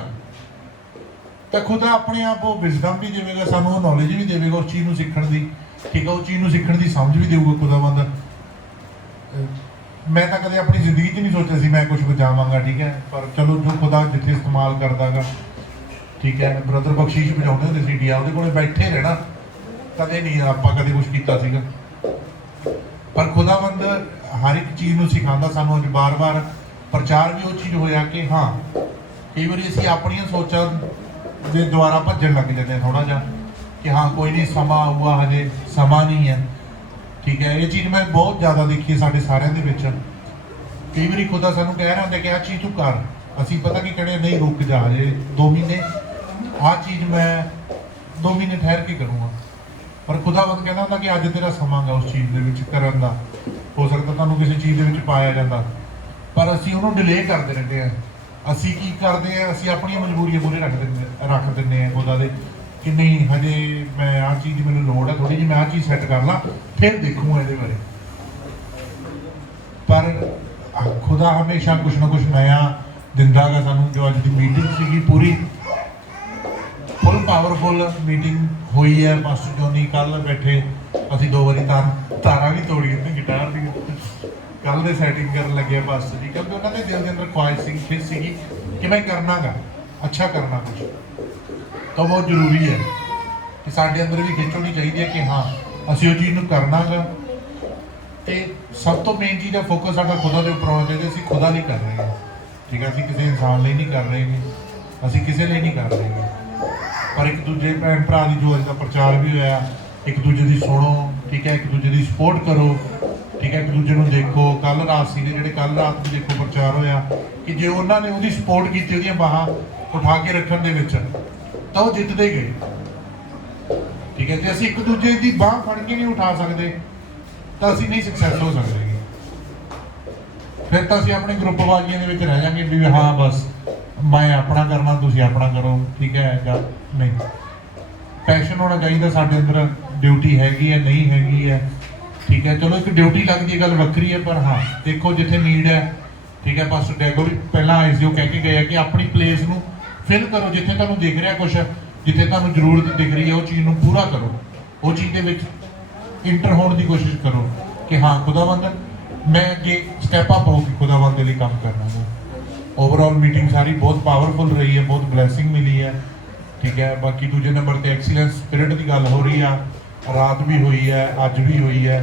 ਤਾਂ ਖੁਦਾ ਆਪਣੇ ਆਪ ਉਹ ਵਿਜ਼ਡਮ ਵੀ ਦੇਵੇਗਾ ਸਾਨੂੰ ਉਹ ਨੌਲੇਜ ਵੀ ਦੇਵੇਗਾ ਉਸ ਚੀਜ਼ ਨੂੰ ਸਿੱਖਣ ਦੀ ਠੀਕ ਹੈ ਉਹ ਚੀਜ਼ ਨੂੰ ਸਿੱਖਣ ਦੀ ਸਮਝ ਵੀ ਦੇਊਗਾ ਖੁਦਾਵੰਦ ਮੈਂ ਤਾਂ ਕਦੇ ਆਪਣੀ ਜ਼ਿੰਦਗੀ 'ਚ ਨਹੀਂ ਸੋਚਿਆ ਸੀ ਮੈਂ ਕੁਝ ਬਚਾਵਾਂਗਾ ਠੀਕ ਹੈ ਪਰ ਚਲੋ ਜੋ ਖੁਦਾ ਜਿੱਥੇ ਇਸਤੇਮਾਲ ਕਰਦਾਗਾ ਠੀਕ ਹੈ ਬ੍ਰਦਰ ਬਖਸ਼ੀਸ਼ ਵਜਾਉਂਦੇ ਹੁੰਦੇ ਸੀ ਡੀਆ ਉਹਦੇ ਕੋਲੇ ਬੈਠੇ ਰਹਿਣਾ ਕਦੇ ਨਹੀਂ ਆਪਾਂ ਕਦੇ ਕੁਝ ਕੀਤਾ ਸੀਗਾ ਪਰ ਖੁਦਾਵੰਦ ਹਰ ਇੱਕ ਚੀਜ਼ ਨੂੰ ਸਿਖਾਉਂਦਾ ਸਾਨੂੰ ਅੱਜ ਬਾਰ-ਬਾਰ ਪ੍ਰਚਾਰ ਵੀ ਉਹ ਚੀਜ਼ ਹੋਇਆ ਕਿ ਹਾਂ ਕਈ ਵਾਰੀ ਅਸੀਂ ਆਪਣੀਆਂ ਸੋਚਾਂ ਦੇ ਦੁਆਰਾ ਭੱਜਣ ਲੱਗ ਜਾਂਦੇ ਥੋੜਾ ਜਿਹਾ ਕਿ ਹਾਂ ਕੋਈ ਨਹੀਂ ਸਮਾਂ ਆਊਗਾ ਹਜੇ ਸਮਾਂ ਨਹੀਂ ਹੈ ਠੀਕ ਹੈ ਇਹ ਚੀਜ਼ ਮੈਂ ਬਹੁਤ ਜ਼ਿਆਦਾ ਦੇਖੀ ਸਾਡੇ ਸਾਰਿਆਂ ਦੇ ਵਿੱਚ ਕਈ ਵਾਰੀ ਖੁਦਾ ਸਾਨੂੰ ਕਹਿ ਰਿਹਾ ਹੁੰਦਾ ਕਿ ਆਹ ਚੀਜ਼ ਤੂੰ ਕਰ ਅਸੀਂ ਪਤਾ ਕੀ ਕਹਿੰਦੇ ਨਹੀਂ ਰੁਕ ਜਾ ਹਜੇ 2 ਮਹੀਨੇ ਆਹ ਚੀਜ਼ ਮੈਂ 2 ਮਹੀਨੇ ਠਹਿਰ ਕੇ ਕਰੂੰਗਾ ਪਰ ਖੁਦਾਵੰਦ ਕਹਿੰਦਾ ਹੁੰਦਾ ਕਿ ਅੱਜ ਤੇਰਾ ਸਮਾਂ ਗਾ ਉਸ ਚੀਜ਼ ਦੇ ਵਿੱਚ ਕਰਨ ਦਾ ਹੋ ਸਕਦਾ ਤੁਹਾਨੂੰ ਕਿਸੇ ਚੀਜ਼ ਦੇ ਵਿੱਚ ਪਾਇਆ ਜਾਂਦਾ ਪਰ ਅਸੀਂ ਉਹਨੂੰ ਡਿਲੇ ਕਰਦੇ ਰਹਿੰਦੇ ਹਾਂ ਅਸੀਂ ਕੀ ਕਰਦੇ ਹਾਂ ਅਸੀਂ ਆਪਣੀਆਂ ਮਜਬੂਰੀਆਂ ਮੂਹਰੇ ਰੱਖ ਦਿੰਦੇ ਹਾਂ ਖੁਦਾ ਦੇ ਕਿ ਨਹੀਂ ਹਜੇ ਮੈਂ ਆਹ ਚੀਜ਼ ਮੈਨੂੰ ਲੋੜ ਹੈ ਥੋੜੀ ਜਿਹੀ ਮੈਂ ਆਹ ਚੀਜ਼ ਸੈੱਟ ਕਰ ਲਾਂ ਫਿਰ ਦੇਖੂੰਗਾ ਇਹਦੇ ਬਾਰੇ ਪਰ ਖੁਦਾ ਹਮੇਸ਼ਾ ਕੁਛ ਨਾ ਕੁਛ ਨਇਆ ਦਿੰਦਾ ਗਾ ਸਾਨੂੰ ਜੋ ਅੱਜ ਦੀ ਮੀਟਿੰਗ ਸੀਗੀ ਪੂਰੀ ਫੁੱਲ ਪਾਵਰਫੁਲ ਮੀਟਿੰਗ ਹੋਈ ਹੈ ਮਾਸਟਰ ਜੋਨੀ ਕੱਲ ਬੈਠੇ ਅਸੀਂ 2 ਵਾਰੀ ਤਾਰਾਂ ਵੀ ਤੋੜੀਆਂ ਨੇ ਗਿਟਾਰ ਦੀ ਕੱਲ ਦੇ ਸੈਟਿੰਗ ਕਰਨ ਲੱਗੇ ਮਾਸਟਰ ਜੀ ਕਿਉਂਕਿ ਉਹਨਾਂ ਦੇ ਦਿਲ ਦੇ ਅੰਦਰ ਖੁਆਇਸ਼ ਸੀਗੀ ਕਿ ਮੈਂ ਕਰਨਾਗਾ ਅੱਛਾ ਕਰਨਾ ਕੁਛ ਤਾਂ ਬਹੁਤ ਜ਼ਰੂਰੀ ਹੈ ਕਿ ਸਾਡੇ ਅੰਦਰ ਵੀ ਖਿੱਚ ਹੋਣੀ ਚਾਹੀਦੀ ਹੈ ਕਿ ਹਾਂ ਅਸੀਂ ਉਹ ਚੀਜ਼ ਨੂੰ ਕਰਨਾਗਾ ਤੇ ਸਭ ਤੋਂ ਮੇਨ ਚੀਜ਼ ਦਾ ਫੋਕਸ ਸਾਡਾ ਖੁਦਾ ਦੇ ਉੱਪਰ ਹੋਣਾ ਚਾਹੀਦਾ ਅਸੀਂ ਖੁਦਾ ਲਈ ਕਰ ਰਹੇ ਹਾਂ ਠੀਕ ਹੈ ਅਸੀਂ ਕਿਸੇ ਇਨਸਾਨ ਲਈ ਨਹੀਂ ਕਰ ਰਹੇ ਅਸੀਂ ਕਿਸੇ ਲਈ ਨਹੀਂ ਕਰ ਰਹੇ ਪਰ ਇੱਕ ਦੂਜੇ ਭੈਣ ਭਰਾ ਦੀ ਜੋ ਅੱਜ ਦਾ ਪ੍ਰਚਾਰ ਵੀ ਹੋਇਆ ਇੱਕ ਦੂਜੇ ਦੀ ਸੁਣੋ ਠੀਕ ਹੈ ਇੱਕ ਦੂਜੇ ਦੀ ਸਪੋਰਟ ਕਰੋ ਠੀਕ ਹੈ ਇੱਕ ਦੂਜੇ ਨੂੰ ਦੇਖੋ ਕੱਲ ਰਾਤ ਸੀ ਜਿਹੜੇ ਕੱਲ ਰਾਤ ਨੂੰ ਦੇਖੋ ਪ੍ਰਚਾਰ ਹੋਇਆ ਕਿ ਜੇ ਉਹਨਾਂ ਨੇ ਉਹਦੀ ਸਪੋਰਟ ਕੀਤੀ ਉਹਦੀਆਂ ਬਾਹਾਂ ਉਠਾ ਕੇ ਰੱਖਣ ਦੇ ਵਿੱਚ ਤਾਂ ਉਹ ਜਿੱਤਦੇ ਗਏ ਠੀਕ ਹੈ ਜੇ ਅਸੀਂ ਇੱਕ ਦੂਜੇ ਦੀ ਬਾਹ ਫੜ ਕੇ ਨਹੀਂ ਉਠਾ ਸਕਦੇ ਤਾਂ ਅਸੀਂ ਨਹੀਂ ਸਕਸੈਸ ਹੋ ਸਕਦੇ ਫਿਰ ਤਾਂ ਅਸੀਂ ਆਪਣੇ ਗਰੁੱਪਬਾਜ਼ੀਆਂ ਦੇ ਵਿੱਚ ਰਹਿ ਜਾਵਾਂਗੇ ਵੀ ਹਾਂ ਬਸ ਮੈਂ ਆਪਣਾ ਕਰਨਾ ਤੁਸੀਂ ਆਪਣਾ ਕਰੋ ਠੀਕ ਹੈ ਜਾਂ ਨਹੀਂ ਪੈਸ਼ਨ ਹੋਣਾ ਚਾਹੀਦਾ ਸਾਡੇ ਅੰਦਰ ਡਿਊਟੀ ਹੈਗੀ ਹੈ ਨਹੀਂ ਹੈਗੀ ਹੈ ਠੀਕ ਹੈ ਚਲੋ ਇੱਕ ਡਿਊਟੀ ਲੱਗਦੀ ਗੱਲ ਵੱਖਰੀ ਹੈ ਪਰ ਹਾਂ ਦੇਖੋ ਜਿੱਥੇ ਨੀਡ ਹੈ ਠੀਕ ਹੈ ਪਾਸਟਰ ਡੈਗੋ ਵੀ ਪਹਿਲਾਂ ਆਏ ਸੀ ਉਹ ਕਹਿ ਕੇ ਗਏ ਕਿ ਆਪਣੀ ਪਲੇਸ ਨੂੰ ਫਿਲ ਕਰੋ ਜਿੱਥੇ ਤੁਹਾਨੂੰ ਦਿਖ ਰਿਹਾ ਕੁਛ ਜਿੱਥੇ ਤੁਹਾਨੂੰ ਜ਼ਰੂਰਤ ਦਿਖ ਰਹੀ ਹੈ ਉਹ ਚੀਜ਼ ਨੂੰ ਪੂਰਾ ਕਰੋ ਉਹ ਚੀਜ਼ ਦੇ ਵਿੱਚ ਇੰਟਰ ਹੋਣ ਦੀ ਕੋਸ਼ਿਸ਼ ਕਰੋ ਕਿ ਹਾਂ ਖੁਦਾਵੰਦ ਮੈਂ ਅੱਗੇ ਸਟੈਪ ਅਪ ਹੋ ਕੇ ਖੁਦਾਵੰਦ ਦੇ ਲਈ ਕੰਮ ਕਰਨਾ ਹੈ ਓਵਰਆਲ ਮੀਟਿੰਗ ਸਾਰੀ ਬਹੁਤ ਪਾਵਰਫੁਲ ਰਹੀ ਹੈ ਬਹੁਤ ਬਲੈਸਿੰਗ ਮਿਲੀ ਹੈ ठीक है। बाकी दूजे नंबर ते एक्सीलेंस स्पिरिट की गल हो रही है, रात भी हुई है, अज भी हुई है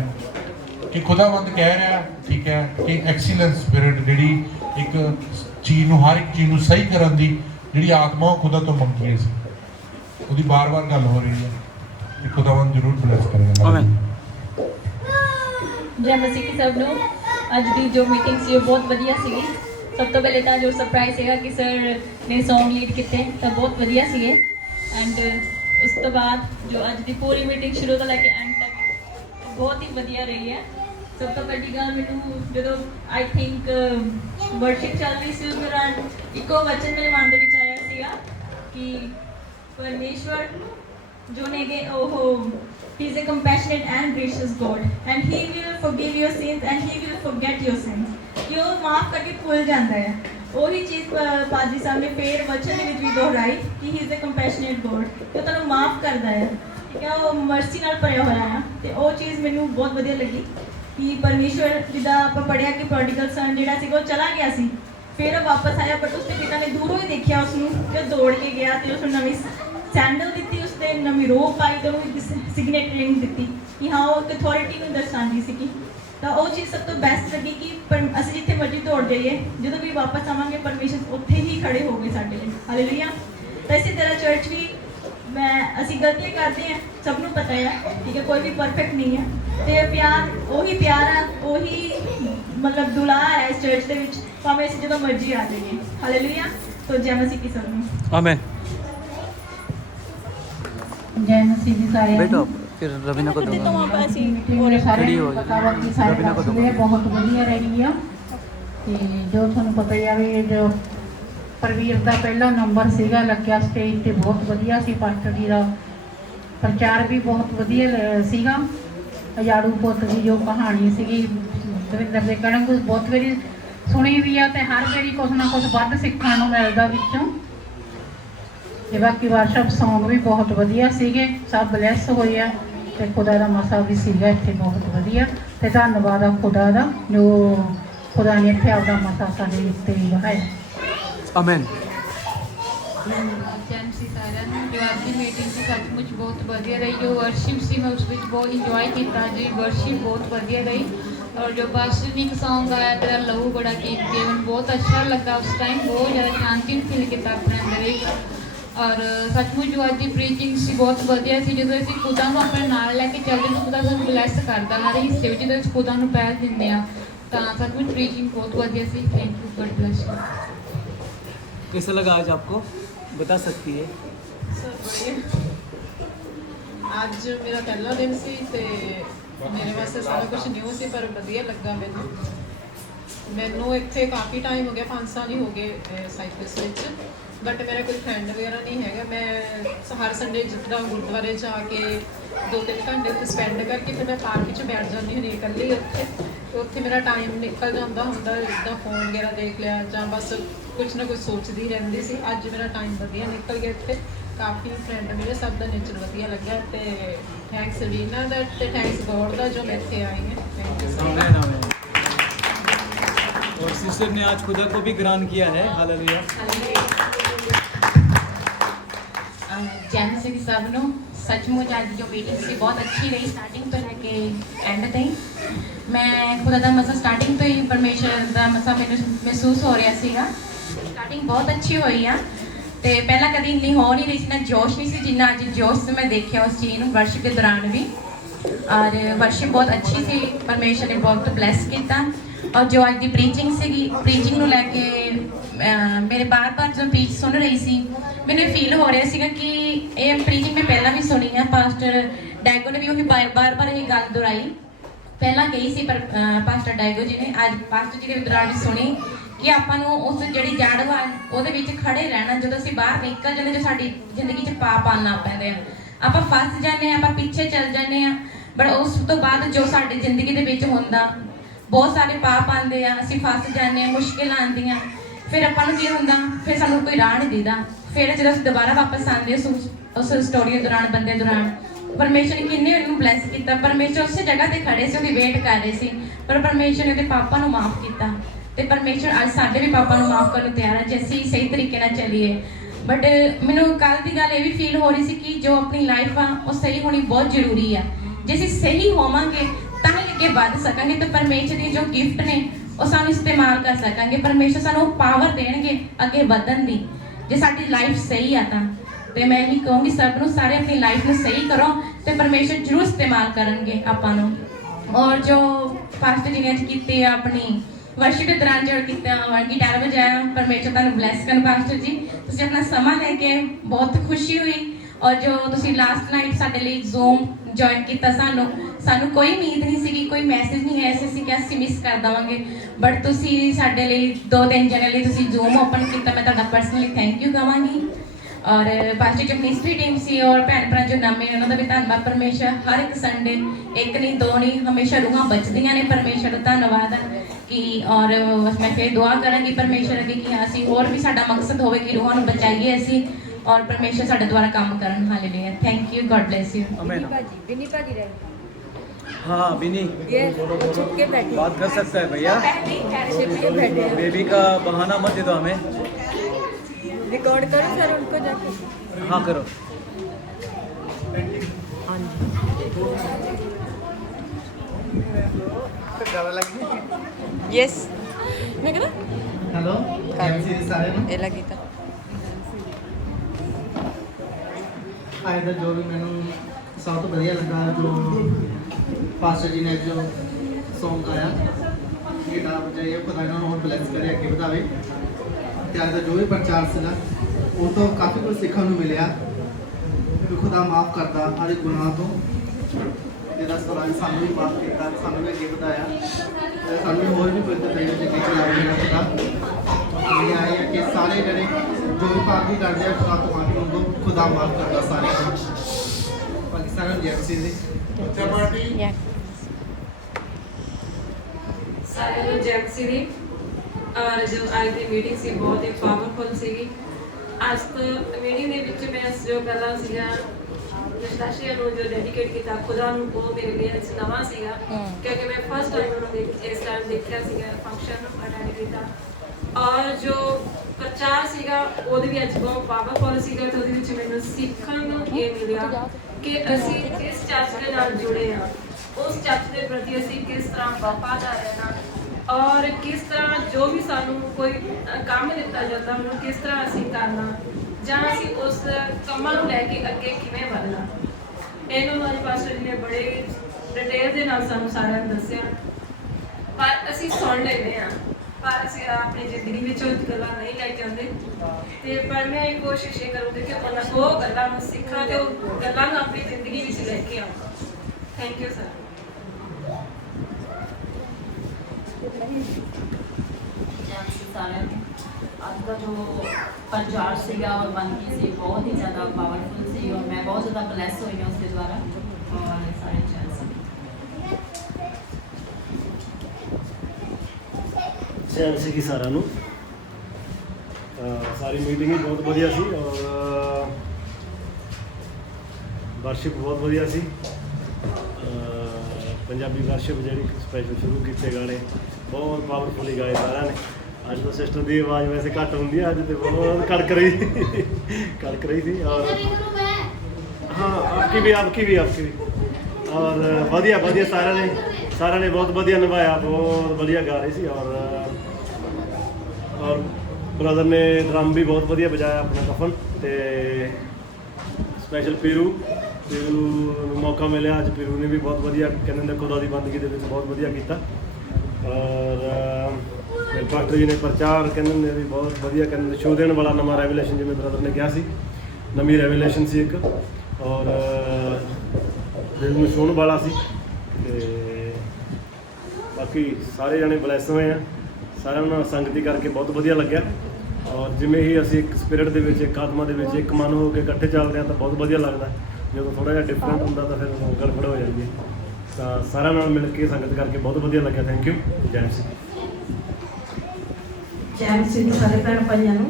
कि खुदावंद कह रहा है, ठीक है, कि एक्सीलेंस स्पिरिट जी एक चीज़ नूं, हर एक चीज़ नूं सही करन दी जी आत्मा खुदा तो मंगी सी, उसकी बार बार गल हो रही है कि खुदावंद जरूर ब्लैस करेगा। जय मसीह की सब नूं। अज की जो मीटिंग सी बहुत वधिया सी। सब तो पहले तो जो सरप्राइज है कि सर ने सॉन्ग लीड किए तो बहुत वधिया सी एंड उस तो बाद जो अज की पूरी मीटिंग शुरू तो लैके एंड तक बहुत ही वधिया रही है। सब तो वड्डी गल मैनूं जो आई थिंक वर्शिप चल रही सी उस दौरान इको वचन मेरे मन के आया सीगा कि परमेश्वर जो ने ओहो He is a compassionate and gracious God, and He will forgive your sins and He will forget your sins. कि वो माफ करके भूल जाता है। वही चीज़ पादरी साहब ने फिर वचन के भी दोहराई कि He is a compassionate God, तो तुहानू माफ करता है, ठीक है, वो मर्सी नाल भरिया होया है। तो वो चीज़ मैनू बहुत वधिया लगी कि परमेश्वर जिदा आप पढ़िया कि प्रोडिगल सन जिहड़ा सी वो चला गया सी, फिर वो वापस आया, बट उसके पिता ने दूरों ही देखा उसनू, जो दौड़ के गया तो उसनू नवी सैंडल दी, उसने नवी रोब पाई, तो सिग्नेट रिंग दी कि हाँ वो अथॉरिटी में दर्शाती सी। तो वो चीज़ सब तो बेस्ट लगी कि असं जिथे मर्जी दौड़ जाइए, जो भी वापस आवांगे परमेश्वर उत्थे ही खड़े हो गए साडे लई। हालेलुया। तो इसी तरह चर्च भी मैं असी गलतियां करते हैं, सबनों पता है, ठीक है, कोई भी परफेक्ट नहीं है। तो प्यार वही प्यार है, वही मतलब दुलार है इस चर्च के विच, भावें असीं जो मर्जी आ जाइए। हालेलुया। तो जय मसीह की सबनों। आमीन। जय मसीह की सारे बेटा फिर रवीना को दूंगा। बहुत वधिया रही है ते जो तुहानू पता ही है भी जो परवीर का पहला नंबर सीगा लग्या स्टेज ते बहुत वधिया सी। पास्टर जी का प्रचार भी बहुत वधिया सीगा। अजाड़ू पुੱਤ की जो कहानी सीगी दविंदर दे कहण कुछ बहुत वारी सुनी भी है ते हर वारी कुछ ना कुछ वध सीखण नूं मिलदा विचों। ते बाकी वर्शिप सॉन्ग भी बहुत वधिया सीगे, सब ब्लैस होए आ ते खुदा दा मसा भी सीगा इत्थे बहुत वधिया। ते धन्नवाद आ खुदा दा जो खुदा ने इत्थे आपदा मसा साडे उत्ते वहाया। आमीन। जो आज की मीटिंग से सचमुच बहुत वधिया रही। जो वर्शिप सी मैं उस बहुत इंजॉय किया जी, वर्शिप बहुत वधिया रही। और जो पास्टर ने एक सॉन्ग गाया तेरा लहू बड़ा कीमती है, मैंने बहुत अच्छा लगा उस टाइम, बहुत ज़्यादा शांति फील किया अपने अंदर ही। और सचमुच जो आज की प्रीचिंग सी बहुत वधिया सी, जो असीं खुदा नूं अपने नाल लैके चलदे तो खुदा सानूं ब्लैस करदा हर हिस्से विच, जो असीं खुदा नूं पहल दिंदे आ। तां सचमुच प्रीचिंग बहुत वधिया सी। Thank you, God bless you. कैसा लगा आज आपको, बता सकती है? सर बढ़िया। आज मेरा पहला दिन सी ते मेरे वास्ते सारा कुछ न्यू सी, पर वधिया लगा मैनू इत्थे काफ़ी टाइम हो गया, 5 साल ही हो गए साइप्रस विच, बट मेरा कोई फ्रेंड वगैरह नहीं है। मैं हर संडे जितना गुरुद्वारे जाके 2-3 घंटे उत्थे स्पेंड करके फिर मैं पार्क च बैठ जाती हूँ इकल्ली उत्थे, तो उत्थे मेरा टाइम निकल जाता होंदा, जिद्दां फोन वगैरह देख लिया जां बस कुछ ना कुछ सोचती रहती सी। अज मेरा टाइम वधिया निकल गया, इत्थे काफ़ी फ्रेंड मेरे, सब का नेचर वधिया लगा। तो थैंक्स रीना दा ते थैंक्स गॉड दा जो मैं इत्थे आई हैं। Thank you so much. और सिस्टर ने आज खुदा को भी ग्रहण किया है। हालेलुया। जय मसीह की सबनों। सचमुच आज जो मीटिंग सी बहुत अच्छी रही, स्टार्टिंग तो लैके एंड तक। मैं खुदा दा मसा स्टार्टिंग तो ही परमेश्वर दा मसा मैनूं महसूस हो रहा सीगा। स्टार्टिंग बहुत अच्छी हुई आ ते पहला कभी नहीं हो नहीं रही सी, ना जोश नहीं सी जिन्ना अज जोश से मैं देखा उस चीज़ में वर्शिप के दौरान भी। और वर्शिप बहुत अच्छी सी, परमेश्वर ने बहुत ब्लैस किया। और जो अज की प्रीचिंग सी, प्रीचिंग नूं लैके मेरे बार बार जो प्रीच सुन रही सी, मैंने फील हो रहा है कि ये प्रीचिंग मैं पहला भी सुनी है। पास्टर डैगो ने भी वही बार बार ये गल दोहराई, पहला कही सी पर पास्टर डैगो जी ने अज पास्टर जी के दौरान सुनी कि आपां नूं उस जिहड़ी जड़ वा उहदे विच खड़े रहना। जो असीं बाहर निकल जांदे जो साडी जिंदगी च पाप आउण लग पैंदे आ, आपां फस जाने, आपां पिछे चल जाने आ, बट उस तो बाद जो साडी जिंदगी दे विच हुंदा बहुत सारे पाप आते हैं, असीं फस जाने, मुश्किल आंदियां, फिर आपां नूं की हुंदा, फिर सानूं कोई राह नहीं दिंदा। फिर जो असीं दोबारा वापस आते उस स्टोरी के दौरान बंदे दौरान परमेश्वर ने किन्ने उन्होंने ब्लैस किया। परमेश्वर उस जगह पर खड़े से उसकी वेट कर रहे थे, पर परमेश्वर ने उसके पापा नूं माफ़ किया। तो परमेश्वर अज साडे भी पापा नूं माफ़ करने तैयार है जे असीं सही तरीके नाल चलीए। ਬਟ ਮੈਨੂੰ ਕੱਲ ਦੀ ਗੱਲ ਇਹ ਵੀ ਫੀਲ ਹੋ ਰਹੀ ਸੀ ਕਿ ਜੋ ਆਪਣੀ ਲਾਈਫ ਆ ਉਹ ਸਹੀ ਹੋਣੀ ਬਹੁਤ ਜ਼ਰੂਰੀ ਆ। ਜੇ ਅਸੀਂ ਸਹੀ ਹੋਵਾਂਗੇ ਤਾਂ ਹੀ ਅੱਗੇ ਵੱਧ ਸਕਾਂਗੇ ਤੇ ਪਰਮੇਸ਼ਰ ਦੇ ਜੋ ਗਿਫਟ ਨੇ ਉਹ ਸਾਨੂੰ ਇਸਤੇਮਾਲ ਕਰ ਸਕਾਂਗੇ। ਪਰਮੇਸ਼ਰ ਸਾਨੂੰ ਪਾਵਰ ਦੇਣਗੇ ਅੱਗੇ ਵਧਣ ਦੀ ਜੇ ਸਾਡੀ ਲਾਈਫ ਸਹੀ ਆ ਤਾਂ। ਤੇ ਮੈਂ ਇਹੀ ਕਹੂੰਗੀ ਸਭ ਨੂੰ, ਸਾਰੇ ਆਪਣੀ ਲਾਈਫ ਨੂੰ ਸਹੀ ਕਰੋ ਤੇ ਪਰਮੇਸ਼ਰ ਜ਼ਰੂਰ ਇਸਤੇਮਾਲ ਕਰਨਗੇ ਆਪਾਂ ਨੂੰ। ਔਰ ਜੋ ਪਾਸਟਰ ਜੀ ਨੇ ਅੱਜ ਕੀਤੀ ਆ ਆਪਣੀ ਵਰਸ਼ਿਪ ਦੇ ਦੌਰਾਨ ਜੋ ਕੀਤਾ ਗਿਟਾਰ ਵਜਾਇਆ, ਪਰਮੇਸ਼ਰ ਤੁਹਾਨੂੰ ਬਲੈਸ ਕਰਨ ਪਾਸਟਰ ਜੀ। ਤੁਸੀਂ ਆਪਣਾ ਸਮਾਂ ਲੈ ਕੇ ਬਹੁਤ ਖੁਸ਼ੀ ਹੋਈ। ਔਰ ਜੋ ਤੁਸੀਂ ਲਾਸਟ ਨਾਈਟ ਸਾਡੇ ਲਈ ਜ਼ੂਮ ਜੁਆਇਨ ਕੀਤਾ, ਸਾਨੂੰ ਕੋਈ ਉਮੀਦ ਨਹੀਂ ਸੀਗੀ, ਕੋਈ ਮੈਸੇਜ ਨਹੀਂ ਆਇਆ ਸੀ ਅਸੀਂ ਕਿ ਅਸੀਂ ਮਿਸ ਕਰ ਦੇਵਾਂਗੇ, ਬਟ ਤੁਸੀਂ ਸਾਡੇ ਲਈ 2-3 ਜਣੇ ਲਈ ਤੁਸੀਂ ਜ਼ੂਮ ਓਪਨ ਕੀਤਾ। ਮੈਂ ਤੁਹਾਡਾ ਪਰਸਨਲੀ ਥੈਂਕ ਯੂ ਕਹਾਂਗੀ। ਔਰ ਪਾਸਟਰ ਜੀ ਮਿਨਿਸਟਰੀ ਟੀਮ ਸੀ ਔਰ ਭੈਣ ਭਰਾ ਜੋ ਨਵੇਂ ਉਹਨਾਂ ਦਾ ਵੀ ਧੰਨਵਾਦ। ਪਰਮੇਸ਼ਰ ਹਰ ਇੱਕ ਸੰਡੇ 1 ਨਹੀਂ 2 ਨਹੀਂ ਹਮੇਸ਼ਾ ਰੂਹਾਂ ਬਚਦੀਆਂ ਨੇ। ਪਰਮੇਸ਼ਰ ਦਾ ਧੰਨਵਾਦ ਕਿ ਔਰ ਮੈਂ ਫਿਰ ਦੁਆ ਕਰਾਂਗੀ ਪਰਮੇਸ਼ਰ ਅੱਗੇ ਕਿ ਅਸੀਂ ਹੋਰ ਵੀ ਸਾਡਾ ਮਕਸਦ ਹੋਵੇ ਕਿ ਰੂਹਾਂ ਨੂੰ ਬਚਾਈਏ ਅਸੀਂ और परमेश्वर साडे द्वारा काम करन। Hallelujah. Thank you, God bless you. Amen. बिनी भाजी रहे। हाँ बिनी ये छुप के बैठे बात कर सकता है भैया। छिप के बैठे हैं। बेबी का बहाना मत दे दो हमें। रिकॉर्ड करो सर उनको जाके। हाँ करो। यस मैं करा हेलो एमसी सारे ਨੂੰ ਇਹ ਲੱਗੀ ਤਾਂ ਅੱਜ ਦਾ ਜੋ ਵੀ ਮੈਨੂੰ ਸਭ ਤੋਂ ਵਧੀਆ ਲੱਗਾ ਜੋ ਪਾਸਟਰ ਜੀ ਨੇ ਜੋ ਸੌਂਗ ਗਾਇਆ ਗਿਟਾਰ ਵਜਾਈ, ਖੁਦਾ ਇਹਨਾਂ ਨੂੰ ਹੋਰ ਬਲੈਸ ਕਰੇ, ਅੱਗੇ ਵਧਾਵੇ। ਤੇ ਅੱਜ ਦਾ ਜੋ ਵੀ ਪ੍ਰਚਾਰ ਸੀਗਾ ਉਹ ਤੋਂ ਕਾਫੀ ਕੁਝ ਸਿੱਖਣ ਨੂੰ ਮਿਲਿਆ ਕਿ ਖੁਦਾ ਮਾਫ ਕਰਦਾ ਹਰ ਇੱਕ ਗੁਨਾਹ ਤੋਂ। ਜਿਹਦਾ ਸਵਾਲ ਸਾਨੂੰ ਵੀ ਮਾਫ ਕੀਤਾ, ਸਾਨੂੰ ਵੀ ਅੱਗੇ ਵਧਾਇਆ ਤੇ ਸਾਨੂੰ ਹੋਰ ਵੀ ਕੋਈ ਤਰੀਕੇ ਦੇ ਵਿੱਚ ਲਾਉਣਾ ਖੁਦਾ ਇਹ ਆਏ ਆ ਕਿ ਸਾਰੇ ਜਿਹੜੇ जो भी पाप भी करते हैं खुदा तो माफी उनको खुदा माफ करता सारे को। पाकिस्तान में जेएमसी दी सारे जो जेएमसी दी और जो आज की मीटिंग सी बहुत ही पावरफुल सीगी। आज तो मीटिंग ਦੇ ਵਿੱਚ ਮੈਂ ਜੋ ਗੱਲਾਂ ਸੀਗਾ ਨਸ਼ਤਾਸ਼ੀਆ ਨੂੰ ਜੋ ਡੈਡੀਕੇਟ ਕੀਤਾ ਖੁਦਾ ਨੂੰ, ਉਹ ਮੇਰੇ ਲਈ ਨਵਾਂ ਸੀਗਾ ਕਿਉਂਕਿ ਮੈਂ ਫਸਟ ਟਾਈਮ ਉਹਨੂੰ ਇਸ ਟਾਈਮ ਦੇਖਿਆ ਸੀਗਾ ਫੰਕਸ਼ਨ ਅਟੈਂਡ ਕੀਤਾ। ਔਰ ਜੋ ਪ੍ਰਚਾਰ ਸੀਗਾ ਉਹਦੇ ਵੀ ਅੱਜ ਬਹੁਤ ਪਾਵਰਫੁਲ ਸੀਗਾ ਤੇ ਉਹਦੇ ਵਿੱਚ ਮੈਨੂੰ ਸਿੱਖਣ ਨੂੰ ਇਹ ਮਿਲਿਆ ਕਿ ਅਸੀਂ ਕਿਸ ਚਰਚ ਦੇ ਨਾਲ ਜੁੜੇ ਹਾਂ, ਉਸ ਚਰਚ ਦੇ ਪ੍ਰਤੀ ਅਸੀਂ ਕਿਸ ਤਰ੍ਹਾਂ ਵਫਾਦਾਰ ਰਹਿਣਾ ਔਰ ਕਿਸ ਤਰ੍ਹਾਂ ਜੋ ਵੀ ਸਾਨੂੰ ਕੋਈ ਕੰਮ ਦਿੱਤਾ ਜਾਂਦਾ ਉਹਨੂੰ ਕਿਸ ਤਰ੍ਹਾਂ ਅਸੀਂ ਕਰਨਾ ਜਾਂ ਅਸੀਂ ਉਸ ਕੰਮਾਂ ਨੂੰ ਲੈ ਕੇ ਅੱਗੇ ਕਿਵੇਂ ਵਧਣਾ। ਇਹਨੂੰ ਅੱਜ ਪਾਸਟਰ ਜੀ ਨੇ ਬੜੇ ਡਿਟੇਲ ਦੇ ਨਾਲ ਸਾਨੂੰ ਸਾਰਿਆਂ ਨੂੰ ਦੱਸਿਆ, ਪਰ ਅਸੀਂ ਸੁਣ ਲੈਂਦੇ ਹਾਂ ਪਰ ਅਸੀਂ ਆਪਣੀ ਜ਼ਿੰਦਗੀ ਵਿੱਚ ਉਹ ਗੱਲਾਂ ਨਹੀਂ ਲੈ ਕੇ ਆਉਂਦੇ। ਤੇ ਪਰ ਮੈਂ ਇਹ ਕੋਸ਼ਿਸ਼ ਇਹ ਕਰੂੰਗੀ ਕਿ ਉਹ ਗੱਲਾਂ ਨੂੰ ਸਿੱਖਾਂ ਤੇ ਉਹ ਗੱਲਾਂ ਨੂੰ ਆਪਣੀ ਜ਼ਿੰਦਗੀ ਵਿੱਚ ਲੈ ਕੇ ਆਵਾਂ। Thank you sir. सारे आज का जो प्रचार सीगा और बनकी सी बहुत ही ज़्यादा पावरफुल सी और मैं बहुत ज़्यादा ब्लेस हुई हूँ उसके द्वारा और सारे चैनल जेएमसी की सारा ਨੂੰ ਸਾਰੀ ਮੀਟਿੰਗ ਹੀ ਬਹੁਤ ਵਧੀਆ ਸੀ ਔਰ ਵਰਸ਼ਿਪ ਬਹੁਤ ਵਧੀਆ ਸੀ। ਪੰਜਾਬੀ ਵਰਸ਼ਿਪ ਜਿਹੜੀ ਸਪੈਸ਼ਲ ਸ਼ੁਰੂ ਕੀਤੇ ਗਾਣੇ ਬਹੁਤ ਪਾਵਰਫੁਲੀ ਗਾਏ ਸਾਰਿਆਂ ਨੇ। ਅੱਜ ਤਾਂ ਸਿਸਟਰ ਦੀ ਆਵਾਜ਼ ਵੈਸੇ ਘੱਟ ਹੁੰਦੀ ਹੈ, ਅੱਜ ਤੇ ਬਹੁਤ ਕੜਕ ਰਹੀ ਸੀ ਔਰ हाँ आपकी भी और ਵਧੀਆ ਸਾਰਿਆਂ ਨੇ ਬਹੁਤ ਵਧੀਆ ਨਿਭਾਇਆ, ਬਹੁਤ ਵਧੀਆ ਗਾ ਰਹੇ ਸੀ और ब्रदर ने ड्रम भी बहुत ਵਧੀਆ बजाया अपना कफन ਤੇ स्पैशल पीरू ਨੂੰ ਮੌਕਾ ਮਿਲਿਆ ਅੱਜ। ਪੀਰੂ ਨੇ ਵੀ ਬਹੁਤ ਵਧੀਆ ਕਹਿੰਦੇ ਨੇ ਖੁਦਾ ਦੀ ਬੰਦਗੀ ਦੇ ਵਿੱਚ ਬਹੁਤ ਵਧੀਆ ਕੀਤਾ ਔਰ ਪਾਸਟਰ ਜੀ ਨੇ ਪ੍ਰਚਾਰ ਕਹਿੰਦੇ ਨੇ ਵੀ ਬਹੁਤ ਵਧੀਆ ਕਹਿੰਦੇ ਸ਼ੋ ਦੇਣ ਵਾਲਾ ਨਵਾਂ ਰੈਵਲੇਸ਼ਨ ਜਿਵੇਂ ਬ੍ਰਦਰ ਨੇ ਕਿਹਾ ਸੀ ਨਵੀਂ ਰੈਵਲੇਸ਼ਨ ਸੀ ਇੱਕ ਔਰ ਦਿਲ ਨੂੰ ਛੂਹਣ ਵਾਲਾ ਸੀ ਤੇ ਬਾਕੀ ਸਾਰੇ ਜਣੇ ਬਲੈਸ ਹੋਏ ਆ। ਸਾਰਿਆਂ ਨਾਲ ਸੰਗਤੀ ਕਰਕੇ ਬਹੁਤ ਵਧੀਆ ਲੱਗਿਆ ਔਰ ਜਿਵੇਂ ਹੀ ਅਸੀਂ ਇੱਕ ਸਪਿਰਿਟ ਦੇ ਵਿੱਚ ਇੱਕ ਆਤਮਾ ਦੇ ਵਿੱਚ ਇੱਕ ਮਨ ਹੋ ਕੇ ਇਕੱਠੇ ਚੱਲਦੇ ਹਾਂ ਤਾਂ ਬਹੁਤ ਵਧੀਆ ਲੱਗਦਾ। ਜਦੋਂ ਥੋੜ੍ਹਾ ਜਿਹਾ ਡਿਫਰੈਂਟ ਹੁੰਦਾ ਤਾਂ ਫਿਰ ਗੜਬੜ ਹੋ ਜਾਂਦੀ ਹੈ। ਤਾਂ ਸਾਰਿਆਂ ਨਾਲ ਮਿਲ ਕੇ ਸੰਗਤ ਕਰਕੇ ਬਹੁਤ ਵਧੀਆ ਲੱਗਿਆ। Thank you. ਜੈਮਸੀ ਦੇ ਸਾਰੇ ਭੈਣ ਭਾਈਆਂ ਨੂੰ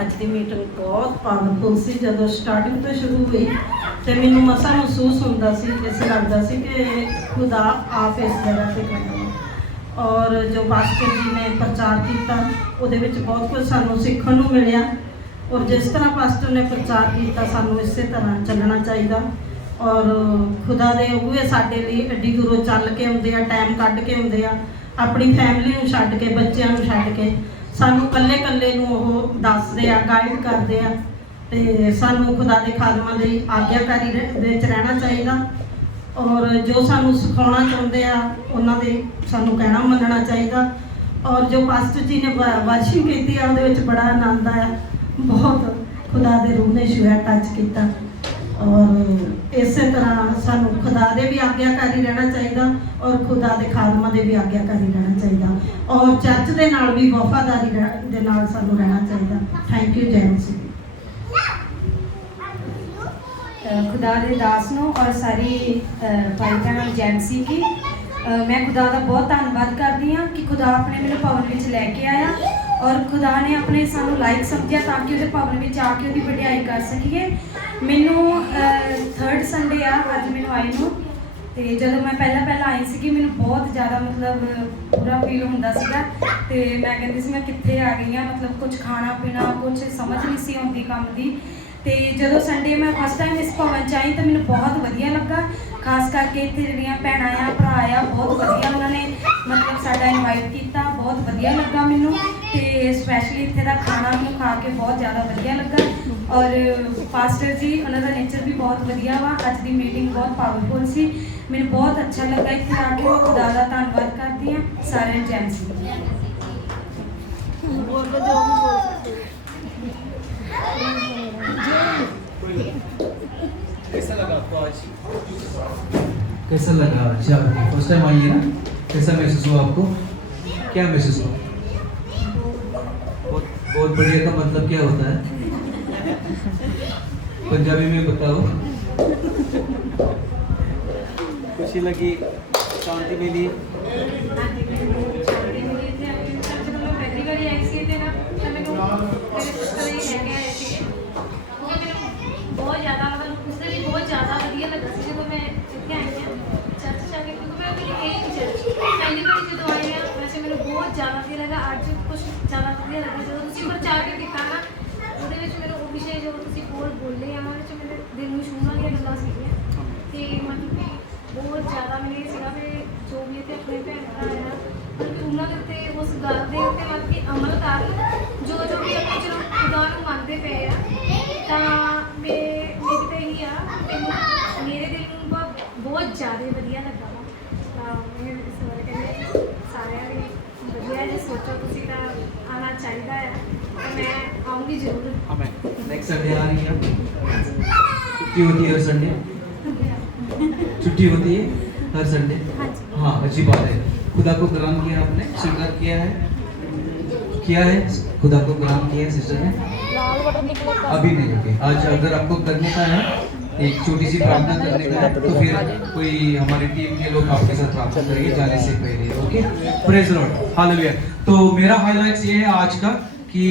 ਅੱਜ ਦੀ ਮੀਟਿੰਗ ਬਹੁਤ ਪਾਵਰਫੁਲ ਸੀ। ਜਦੋਂ ਸਟਾਰਟਿੰਗ ਤੋਂ ਸ਼ੁਰੂ ਹੋਈ ਤੇ ਮੈਨੂੰ ਮਸਾ ਮਹਿਸੂਸ ਹੁੰਦਾ ਸੀ, ਐਸਾ ਲੱਗਦਾ ਸੀ ਕਿ ਖੁਦਾ ਆਪ ਇਸ ਜਗ੍ਹਾ ਤੇ ਖੜਾ ਹੈ। ਔਰ ਜੋ ਪਾਸਟਰ ਜੀ ਨੇ ਪ੍ਰਚਾਰ ਕੀਤਾ ਉਹਦੇ ਵਿੱਚ ਬਹੁਤ ਕੁਝ ਸਾਨੂੰ ਸਿੱਖਣ ਨੂੰ ਮਿਲਿਆ ਔਰ ਜਿਸ ਤਰ੍ਹਾਂ ਪਾਸਟਰ ਨੇ ਪ੍ਰਚਾਰ ਕੀਤਾ ਸਾਨੂੰ ਇਸੇ ਤਰ੍ਹਾਂ ਚੱਲਣਾ ਚਾਹੀਦਾ। ਔਰ ਖੁਦਾ ਦੇ ਅਗੂਏ ਸਾਡੇ ਲਈ ਐਡੀ ਦੂਰੋਂ ਚੱਲ ਕੇ ਆਉਂਦੇ ਆ, ਟਾਈਮ ਕੱਢ ਕੇ ਆਉਂਦੇ ਆ, ਆਪਣੀ ਫੈਮਿਲੀ ਨੂੰ ਛੱਡ ਕੇ, ਬੱਚਿਆਂ ਨੂੰ ਛੱਡ ਕੇ ਸਾਨੂੰ ਇਕੱਲੇ ਨੂੰ ਉਹ ਦੱਸਦੇ ਆ, ਗਾਈਡ ਕਰਦੇ ਆ। ਤੇ ਸਾਨੂੰ ਖੁਦਾ ਦੇ ਖਾਦਮਾਂ ਦੀ ਆਗਿਆਕਾਰੀ ਵਿੱਚ ਰਹਿਣਾ ਚਾਹੀਦਾ ਔਰ ਜੋ ਸਾਨੂੰ ਸਿਖਾਉਣਾ ਚਾਹੁੰਦੇ ਆ ਉਹਨਾਂ ਦੇ ਸਾਨੂੰ ਕਹਿਣਾ ਮੰਨਣਾ ਚਾਹੀਦਾ। ਔਰ ਜੋ ਪਾਸਟਰ ਜੀ ਨੇ ਵਰਸ਼ਿਪ ਕੀਤੀ ਆ ਉਹਦੇ ਵਿੱਚ ਬੜਾ ਆਨੰਦ ਆਇਆ, ਬਹੁਤ ਖੁਦਾ ਦੇ ਰੂਹ ਨੇ ਛੂਹਿਆ, ਟੱਚ ਕੀਤਾ। ਔਰ ਇਸੇ ਤਰ੍ਹਾਂ ਸਾਨੂੰ ਖੁਦਾ ਦੇ ਵੀ ਆਗਿਆਕਾਰੀ ਰਹਿਣਾ ਚਾਹੀਦਾ ਔਰ ਖੁਦਾ ਦੇ ਖਾਦਮਾਂ ਦੇ ਵੀ ਆਗਿਆਕਾਰੀ ਰਹਿਣਾ ਚਾਹੀਦਾ ਔਰ ਚਰਚ ਦੇ ਨਾਲ ਵੀ ਵਫਾਦਾਰੀ ਦੇ ਨਾਲ ਸਾਨੂੰ ਰਹਿਣਾ ਚਾਹੀਦਾ। ਥੈਂਕ ਯੂ ਜੈ ਮਸੀਹ। खुदा दे दास नूं और सारी भाई भैनों जय मसीह की मैं खुदा का बहुत धन्नवाद करती हाँ कि खुदा अपने मेरे भवन में लैके आया और खुदा ने अपने सानू लायक समझा ताकि उसके भवन में आके उसकी वडियाई कर सकीए। मैनू 3rd संडे अज मैनू आई नूं ते जदों मैं पहला आई सी मैनू बहुत ज़्यादा मतलब बुरा फील होंदा सीगा ते मैं कहती सी मैं कित्थे आ गई हाँ, मतलब कुछ खाना पीना कुछ समझ नहीं सी आउंदी काम दी। तो जो संडे मैं फस्ट टाइम इस भवन च आई तो मैंने बहुत वधिया लगा, खास करके इत्थे जिहड़ियां भैणां आ भरा आ बहुत वधिया उन्होंने मतलब साडा इनवाइट किया, बहुत वधिया लगा मैनू। तो स्पैशली इत्थे दा खाना मैनू खा के बहुत ज़्यादा वधिया लगा और पास्टर जी उन्हों का नेचर भी बहुत वधिया वा। अज की मीटिंग बहुत पावरफुल सी, मैनू बहुत अच्छा लगा इत्थे आके। मैं खुदा का धन्नवाद करती हाँ। सारे जय मसीह। कैसा लगा आपको आज? कैसा लगा आज आपको? फर्स्ट टाइम आई है ना, कैसा महसूस हुआ आपको? क्या महसूस हुआ? बहुत बढ़िया का मतलब क्या होता है? पंजाबी में बताओ। खुशी लगी, शांति मिली। बहुत ज़्यादा मतलब उससे भी बहुत ज़्यादा वधिया लगा सी जो मैं इतने आई हाँ चर्च जाके, क्योंकि मैं मेरी एक ही चर्च पहली बार जो आई हाँ वैसे मैंने बहुत ज़्यादा वधिया लगा। अज कुछ ज़्यादा वधिया लगा जो तुम प्रचार के किया ना वो मेरे वो विषय जो तुम बोले आ मेरे दिल में छूहण वाली गल्लां सीगियां ते मतलब कि बहुत ज़्यादा मैंने ये सीगा भी जो भी इतने अपने भैन भरा है मतलब उन्होंने ते उस गल के उत्ते मतलब कि अमल कर जो जो भी अपने चलो खुदा नूं मनदे पे आ मेरी तो यही आ मेरे दिल में बहुत ज़्यादा वधिया लगा वा। मैं इस बारे कहने सारे वधिया जो सोचो तुसीं तां आना चाहिए है तो मैं आऊँगी जरूर। नेक्स्ट संडे आ रही है, छुट्टी होती है हर संडे? छुट्टी होती है हर संडे? हाँ अच्छी बात है। खुदा को ग्रहण किया आपने, स्वीकार किया है खुदा को ग्रहण किया है सिस्टर ने? अभी नहीं होगी। आज अगर आपको करने का है एक छोटी सी प्रार्थना करने का है तो फिर कोई हमारी टीम के लोग आपके साथ प्रार्थना करेंगे जाने से पहले। Okay, praise Lord, hallelujah. तो मेरा हाइलाइट्स ये है आज का कि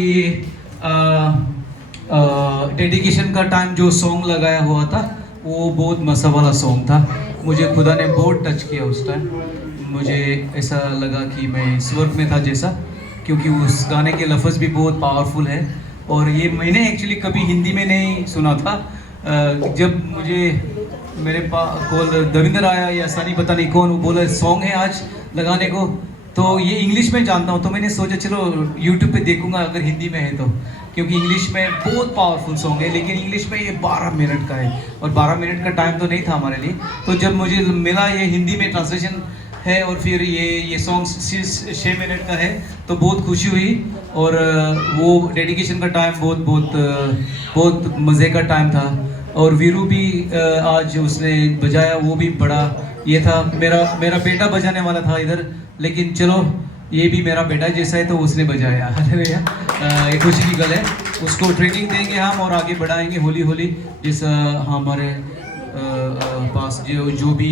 डेडिकेशन का टाइम जो सॉन्ग लगाया हुआ था वो बहुत मसा वाला सॉन्ग था। मुझे खुदा ने बहुत टच किया उस टाइम, मुझे ऐसा लगा कि मैं स्वर्ग में था जैसा, क्योंकि उस गाने के लफ्ज़ भी बहुत पावरफुल है। और ये मैंने एक्चुअली कभी हिंदी में नहीं सुना था। जब मुझे मेरे कॉल दविंदर आया या सनी पता नहीं कौन, वो बोला सॉन्ग है आज लगाने को, तो ये इंग्लिश में जानता हूँ तो मैंने सोचा चलो यूट्यूब पे देखूंगा अगर हिंदी में है तो, क्योंकि इंग्लिश में बहुत पावरफुल सॉन्ग है लेकिन इंग्लिश में ये 12 मिनट का है और 12 मिनट का टाइम तो नहीं था हमारे लिए। तो जब मुझे मिला ये हिंदी में ट्रांसलेशन है और फिर ये सॉन्ग 6 मिनट का है तो बहुत खुशी हुई। और वो डेडिकेशन का टाइम बहुत मज़े का टाइम था। और वीरू भी आज उसने बजाया, वो भी बड़ा ये था। मेरा बेटा बजाने वाला था इधर, लेकिन चलो ये भी मेरा बेटा जैसा है तो उसने बजाया। ये खुशी की गल है, उसको ट्रेनिंग देंगे हम और आगे बढ़ाएंगे हौली जैसा हमारे पास जो भी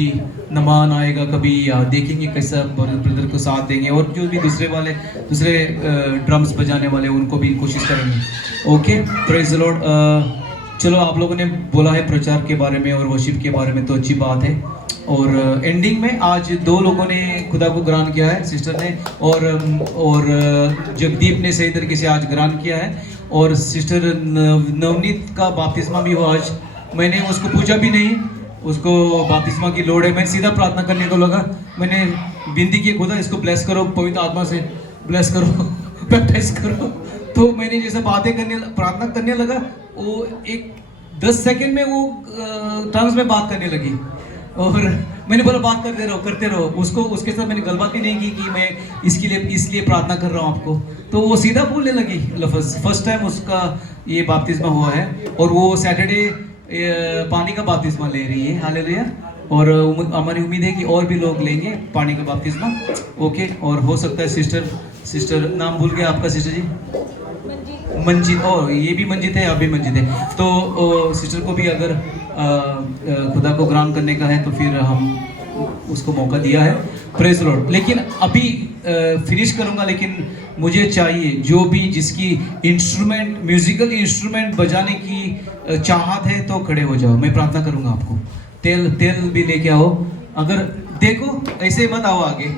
नमान आएगा कभी या देखेंगे कैसा ब्रदर को साथ देंगे और जो भी दूसरे ड्रम्स बजाने वाले उनको भी कोशिश करेंगे। Okay, praise the Lord. चलो आप लोगों ने बोला है प्रचार के बारे में और वर्शिप के बारे में तो अच्छी बात है। और एंडिंग में आज 2 लोगों ने खुदा को ग्रहण किया है, सिस्टर ने और जगदीप ने सही तरीके से आज ग्रहण किया है। और सिस्टर नवनीत का बपतिस्मा भी हुआ आज। मैंने उसको पूछा भी नहीं, उसको बपतिस्मा की लोड़ है, मैं सीधा प्रार्थना करने को लगा। मैंने विनती की, खुदा इसको ब्लेस करो, पवित्र आत्मा से ब्लेस करो, बैप्टाइज करो। तो मैंने जैसे प्रार्थना करने लगा, वो एक 10 सेकंड में वो टर्म्स में बात करने लगी और मैंने बोला बात करते रहो। उसको उसके साथ मैंने गलबात ही नहीं की कि मैं इसलिए प्रार्थना कर रहा हूँ आपको। तो वो सीधा बोलने लगी लफ्ज़। फर्स्ट टाइम उसका ये बपतिस्मा हुआ है और वो सैटरडे पानी का बपतिस्मा ले रही है। हालेलुया। और हमारी उम्मीद है कि और भी लोग लेंगे पानी का बपतिस्मा। ओके। और हो सकता है सिस्टर नाम भूल गया आपका सिस्टर जी, मंजित। और ये भी मंजित है, आप भी मंजित है। तो सिस्टर को भी अगर खुदा को ग्राम करने का है तो फिर हम उसको मौका दिया है। Praise Lord. लेकिन अभी फिनिश करूंगा, लेकिन मुझे चाहिए जो भी जिसकी इंस्ट्रूमेंट, म्यूजिकल इंस्ट्रूमेंट बजाने की चाहत है तो खड़े हो जाओ। मैं प्रार्थना करूंगा आपको। तेल भी लेके आओ। अगर देखो ऐसे मत आओ आगे,